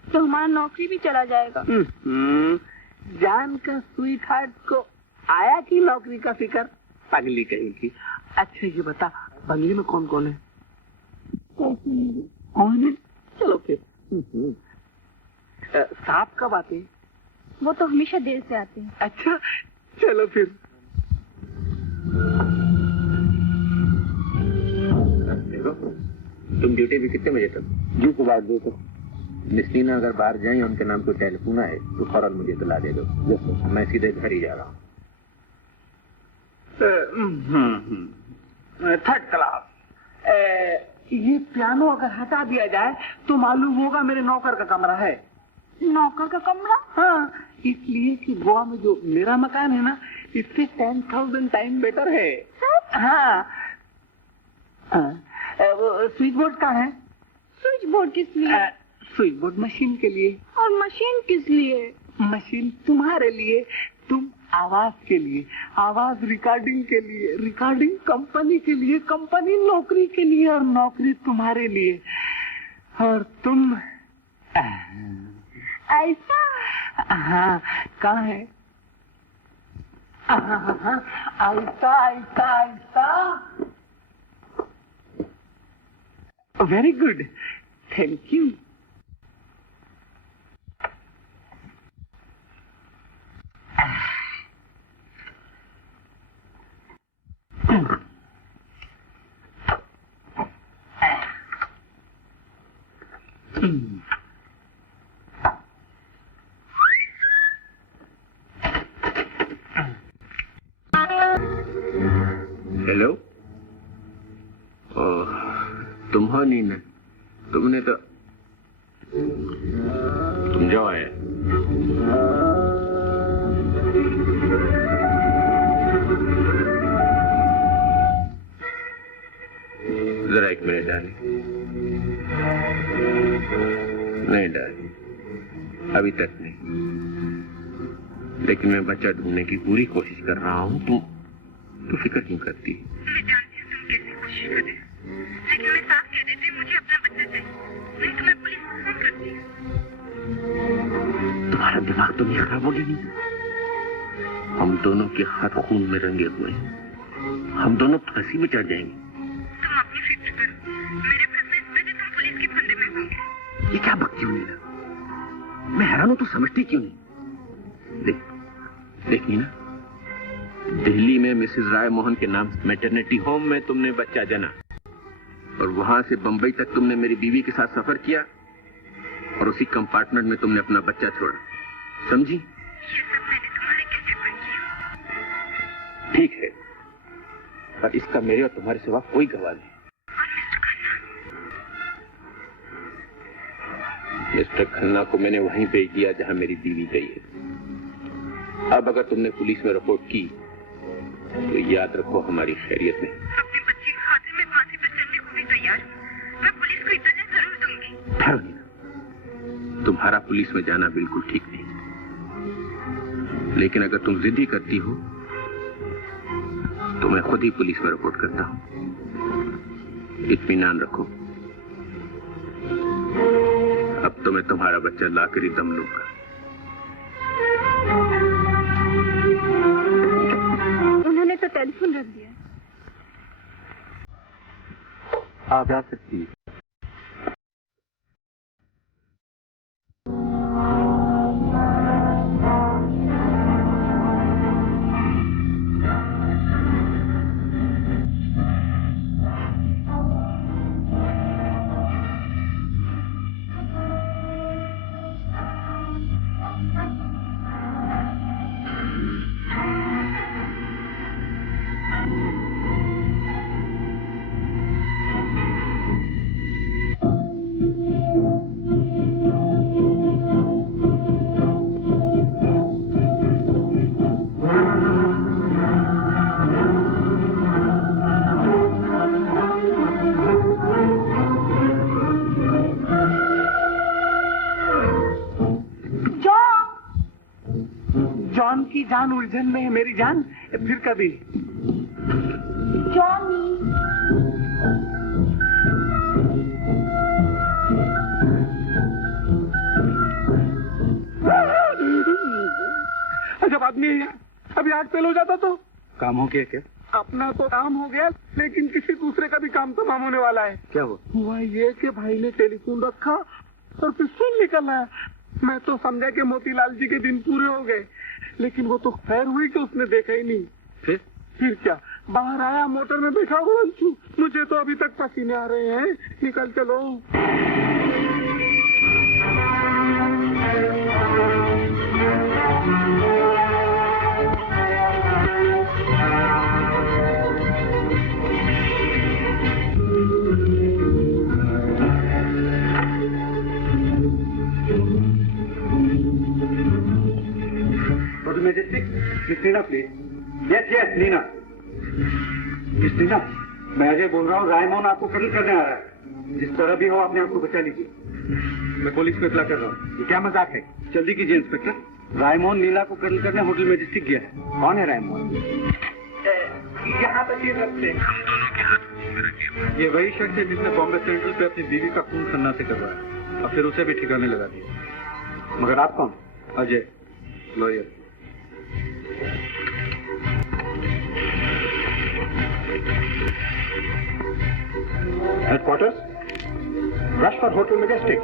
तो हमारा नौकरी भी चला जाएगा। जान का स्वीट हार्ट को आया कि नौकरी का फिक्र? पगली कहीं की। अच्छा ये बता, बंगले में कौन कौन है? कौन है? चलो फिर। साहब कब आते हैं? वो तो हमेशा देर से आते हैं। अच्छा चलो फिर। देखो, तुम ड्यूटी भी कितने बजे तक? जी को बात दो तो। मिस टीना अगर बाहर जाए उनके नाम कोई टेलीफोन आए तो फौरन मुझे इत्तला दे दो। मैं सीधे घर ही जा रहा हूँ। Third class. ये पियानो अगर हटा दिया जाए तो मालूम होगा मेरे नौकर का कमरा है। नौकर का कमरा? हाँ, इसलिए कि गोवा में जो मेरा मकान है ना, इससे 10,000 टाइम बेटर है। हाँ, वो स्विच बोर्ड का है। स्विच बोर्ड किस लिए? स्विच बोर्ड मशीन के लिए। और मशीन किस लिए? मशीन तुम्हारे लिए, तुम आवाज के लिए, आवाज रिकॉर्डिंग के लिए, रिकॉर्डिंग कंपनी के लिए, कंपनी नौकरी के लिए, और नौकरी तुम्हारे लिए, और तुम ऐसा? हाँ, कहाँ है? ऐसा ऐसा ऐसा। Very good, thank you. Hello, तुम हो नीना? तुमने तो तुम जाओ आए। जरा एक मिनट डाली। नहीं डाली, अभी तक नहीं, लेकिन मैं बच्चा ढूंढने की पूरी कोशिश कर रहा हूँ। तू फिक्र क्यों करती? मैं जानती हूँ तुम कैसी कोशिश कर रहे हो, लेकिन मैं साफ कह देती हूँ मुझे अपना बच्चा चाहिए, नहीं तो मैं पुलिस को फोन करती हूँ। तुम्हारा दिमाग तो नहीं खराब हो गया? नहीं, हम दोनों के हाथ खून में रंगे हुए हैं, हम दोनों फांसी में चढ़ जाएंगे। तुम अपनी फिक्र करो, मेरे फंसने से पहले तुम पुलिस के फंदे में होंगे। ये क्या बकती हुई ना? मैं हैरान हूं, तू समझती क्यों नहीं? देख नीना, दिल्ली में मिसेस राय मोहन के नाम मैटरनिटी होम में तुमने बच्चा जना, और वहां से बंबई तक तुमने मेरी बीवी के साथ सफर किया, और उसी कंपार्टमेंट में तुमने अपना बच्चा छोड़ा। समझी? ये सब मैंने तुम्हारे कहने पर किया। ठीक है, पर इसका मेरे और तुम्हारे सिवा कोई गवाह नहीं। मिस्टर खन्ना को मैंने वहीं भेज दिया जहां मेरी बीवी गई है। अब अगर तुमने पुलिस में रिपोर्ट की तो याद रखो हमारी खैरियत नहीं। अपने बच्चे के खाते में फांसी पर चढ़ने को भी तैयार हूँ। मैं पुलिस को इतना जरूर दूंगी। ठहरो नीना, तुम्हारा पुलिस में जाना बिल्कुल ठीक नहीं, लेकिन अगर तुम जिद्दी करती हो तो मैं खुद ही पुलिस में रिपोर्ट करता हूँ। इत्मीनान रखो, अब तो मैं तुम्हारा बच्चा लाकर ही दम लूंगा। उन्होंने तो टेलीफोन रख दिया। आप जा सकती है। जॉन की जान उलझन में है मेरी जान, फिर कभी। जॉनी, जब आदमी अभी आग फेल हो जाता तो काम हो गया क्या? अपना तो काम हो गया, लेकिन किसी दूसरे का भी काम तमाम होने वाला है। क्या हुआ ये कि भाई ने टेलीफोन रखा और पिस्तौल निकल आया। मैं तो समझा कि मोतीलाल जी के दिन पूरे हो गए, लेकिन वो तो खैर हुई कि उसने देखा ही नहीं। फिर क्या, बाहर आया, मोटर में बैठा हुआ अंशु, मुझे तो अभी तक पसीने आ रहे हैं। निकल चलो। Majestic, Miss Nina, please. Yes, yes, Nina. Miss Nina, मैं अजय बोल रहा हूँ। रायमोहन आपको कत्ल करने आ रहा है। जिस तरह भी हो अपने आप को बचा लीजिए। मैं पुलिस को इतला कर रहा हूँ। ये क्या मजाक है? जल्दी कीजिए इंस्पेक्टर। रायमोहन नीला को कत्ल करने होटल मैजेस्टिक गया है। कौन है रायमोहन? यहाँ तक रखते हैं। हम दोनों के हाथ खून में रंगे हुए। ये वही शख्स है जिसने बॉम्बे सेंट्रल पे अपनी बीवी का खून खन्ना से करवाया। और फिर उसे भी ठिकाने लगा दिया। मगर आप कौन? अजय, लॉयर। हेडक्वार्टर्स, राजपाट होटल मैजेस्टिक।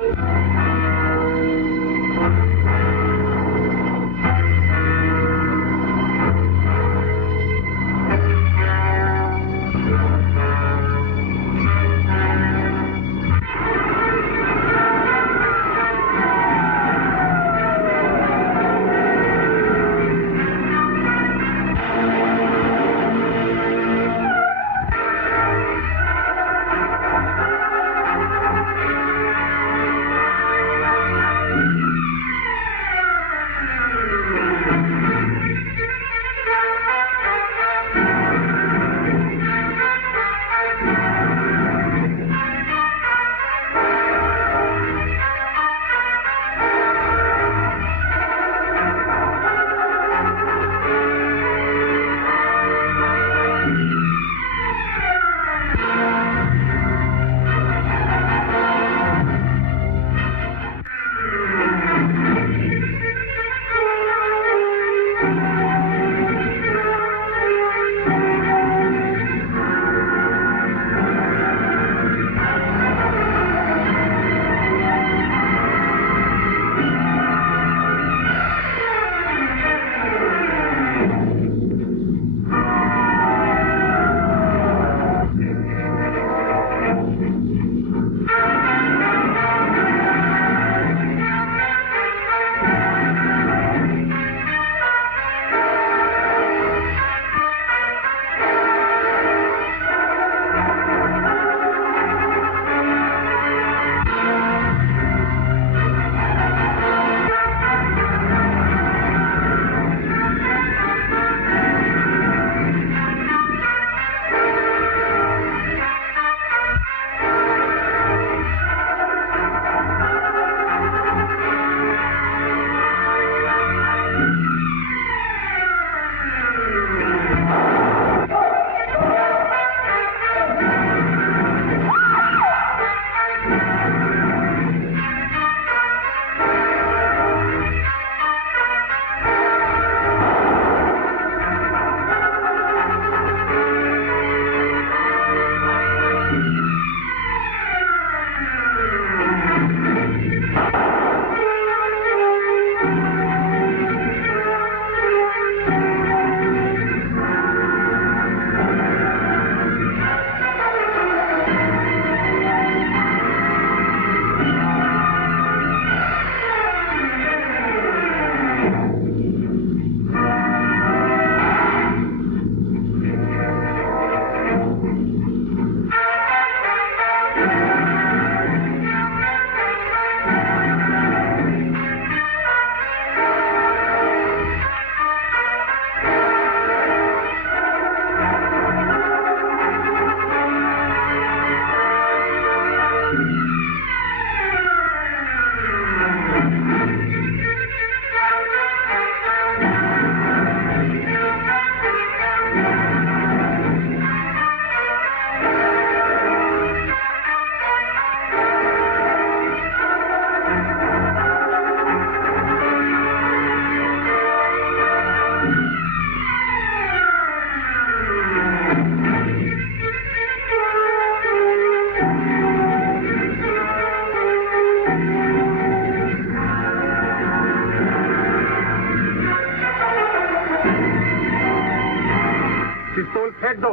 पिस्तौल फेंक दो,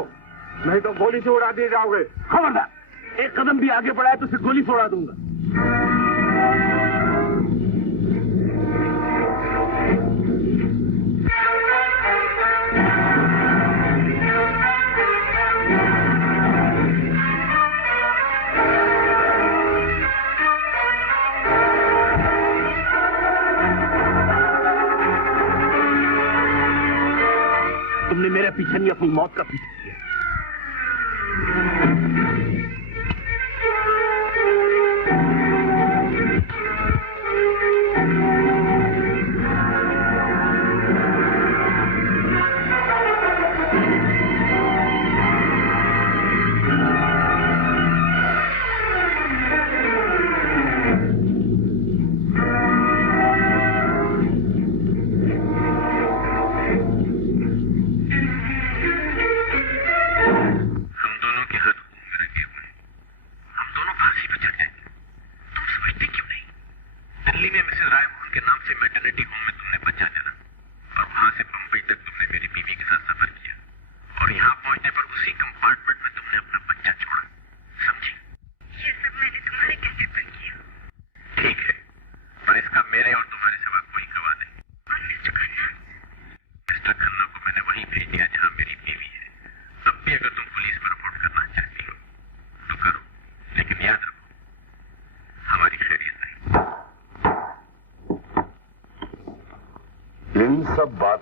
नहीं तो गोली से उड़ा दिए जाओगे। खबरदार, एक कदम भी आगे बढ़ाए तो सिर्फ गोली से उड़ा दूंगा। तुमने मेरे पीछे नहीं अपनी मौत का पीछा किया।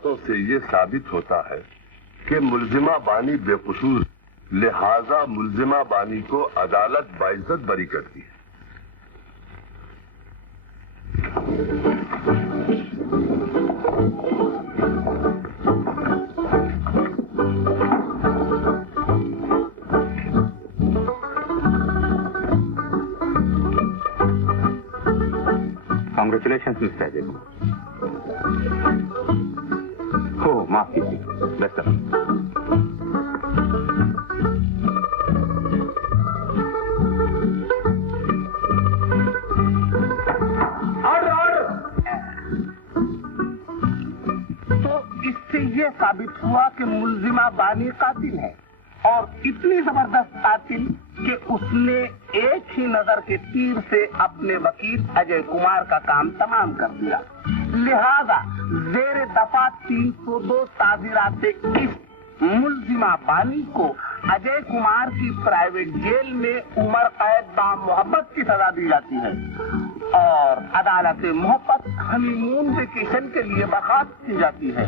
बातों से ये साबित होता है कि मुल्जिमा बानी बेकसूर, लिहाजा मुल्जिमा बानी को अदालत बाइज्जत बरी करती है। Congratulations, Mr. Ajay. Oh, माफ कीजिए, बेस्ट ऑफ इससे ये साबित हुआ कि मुल्जिमा बानी कातिल है और इतनी जबरदस्त कातिल कि उसने एक ही नजर के तीर से अपने वकील अजय कुमार का काम तमाम कर दिया। लिहाजा जेर दफा 302 ताजीरात इस मुल्जिमा बानी को अजय कुमार की प्राइवेट जेल में उम्र कैद बा मोहब्बत की सजा दी जाती है और अदालत मोहब्बत हनीमून वेकेशन के लिए बर्खास्त की जाती है।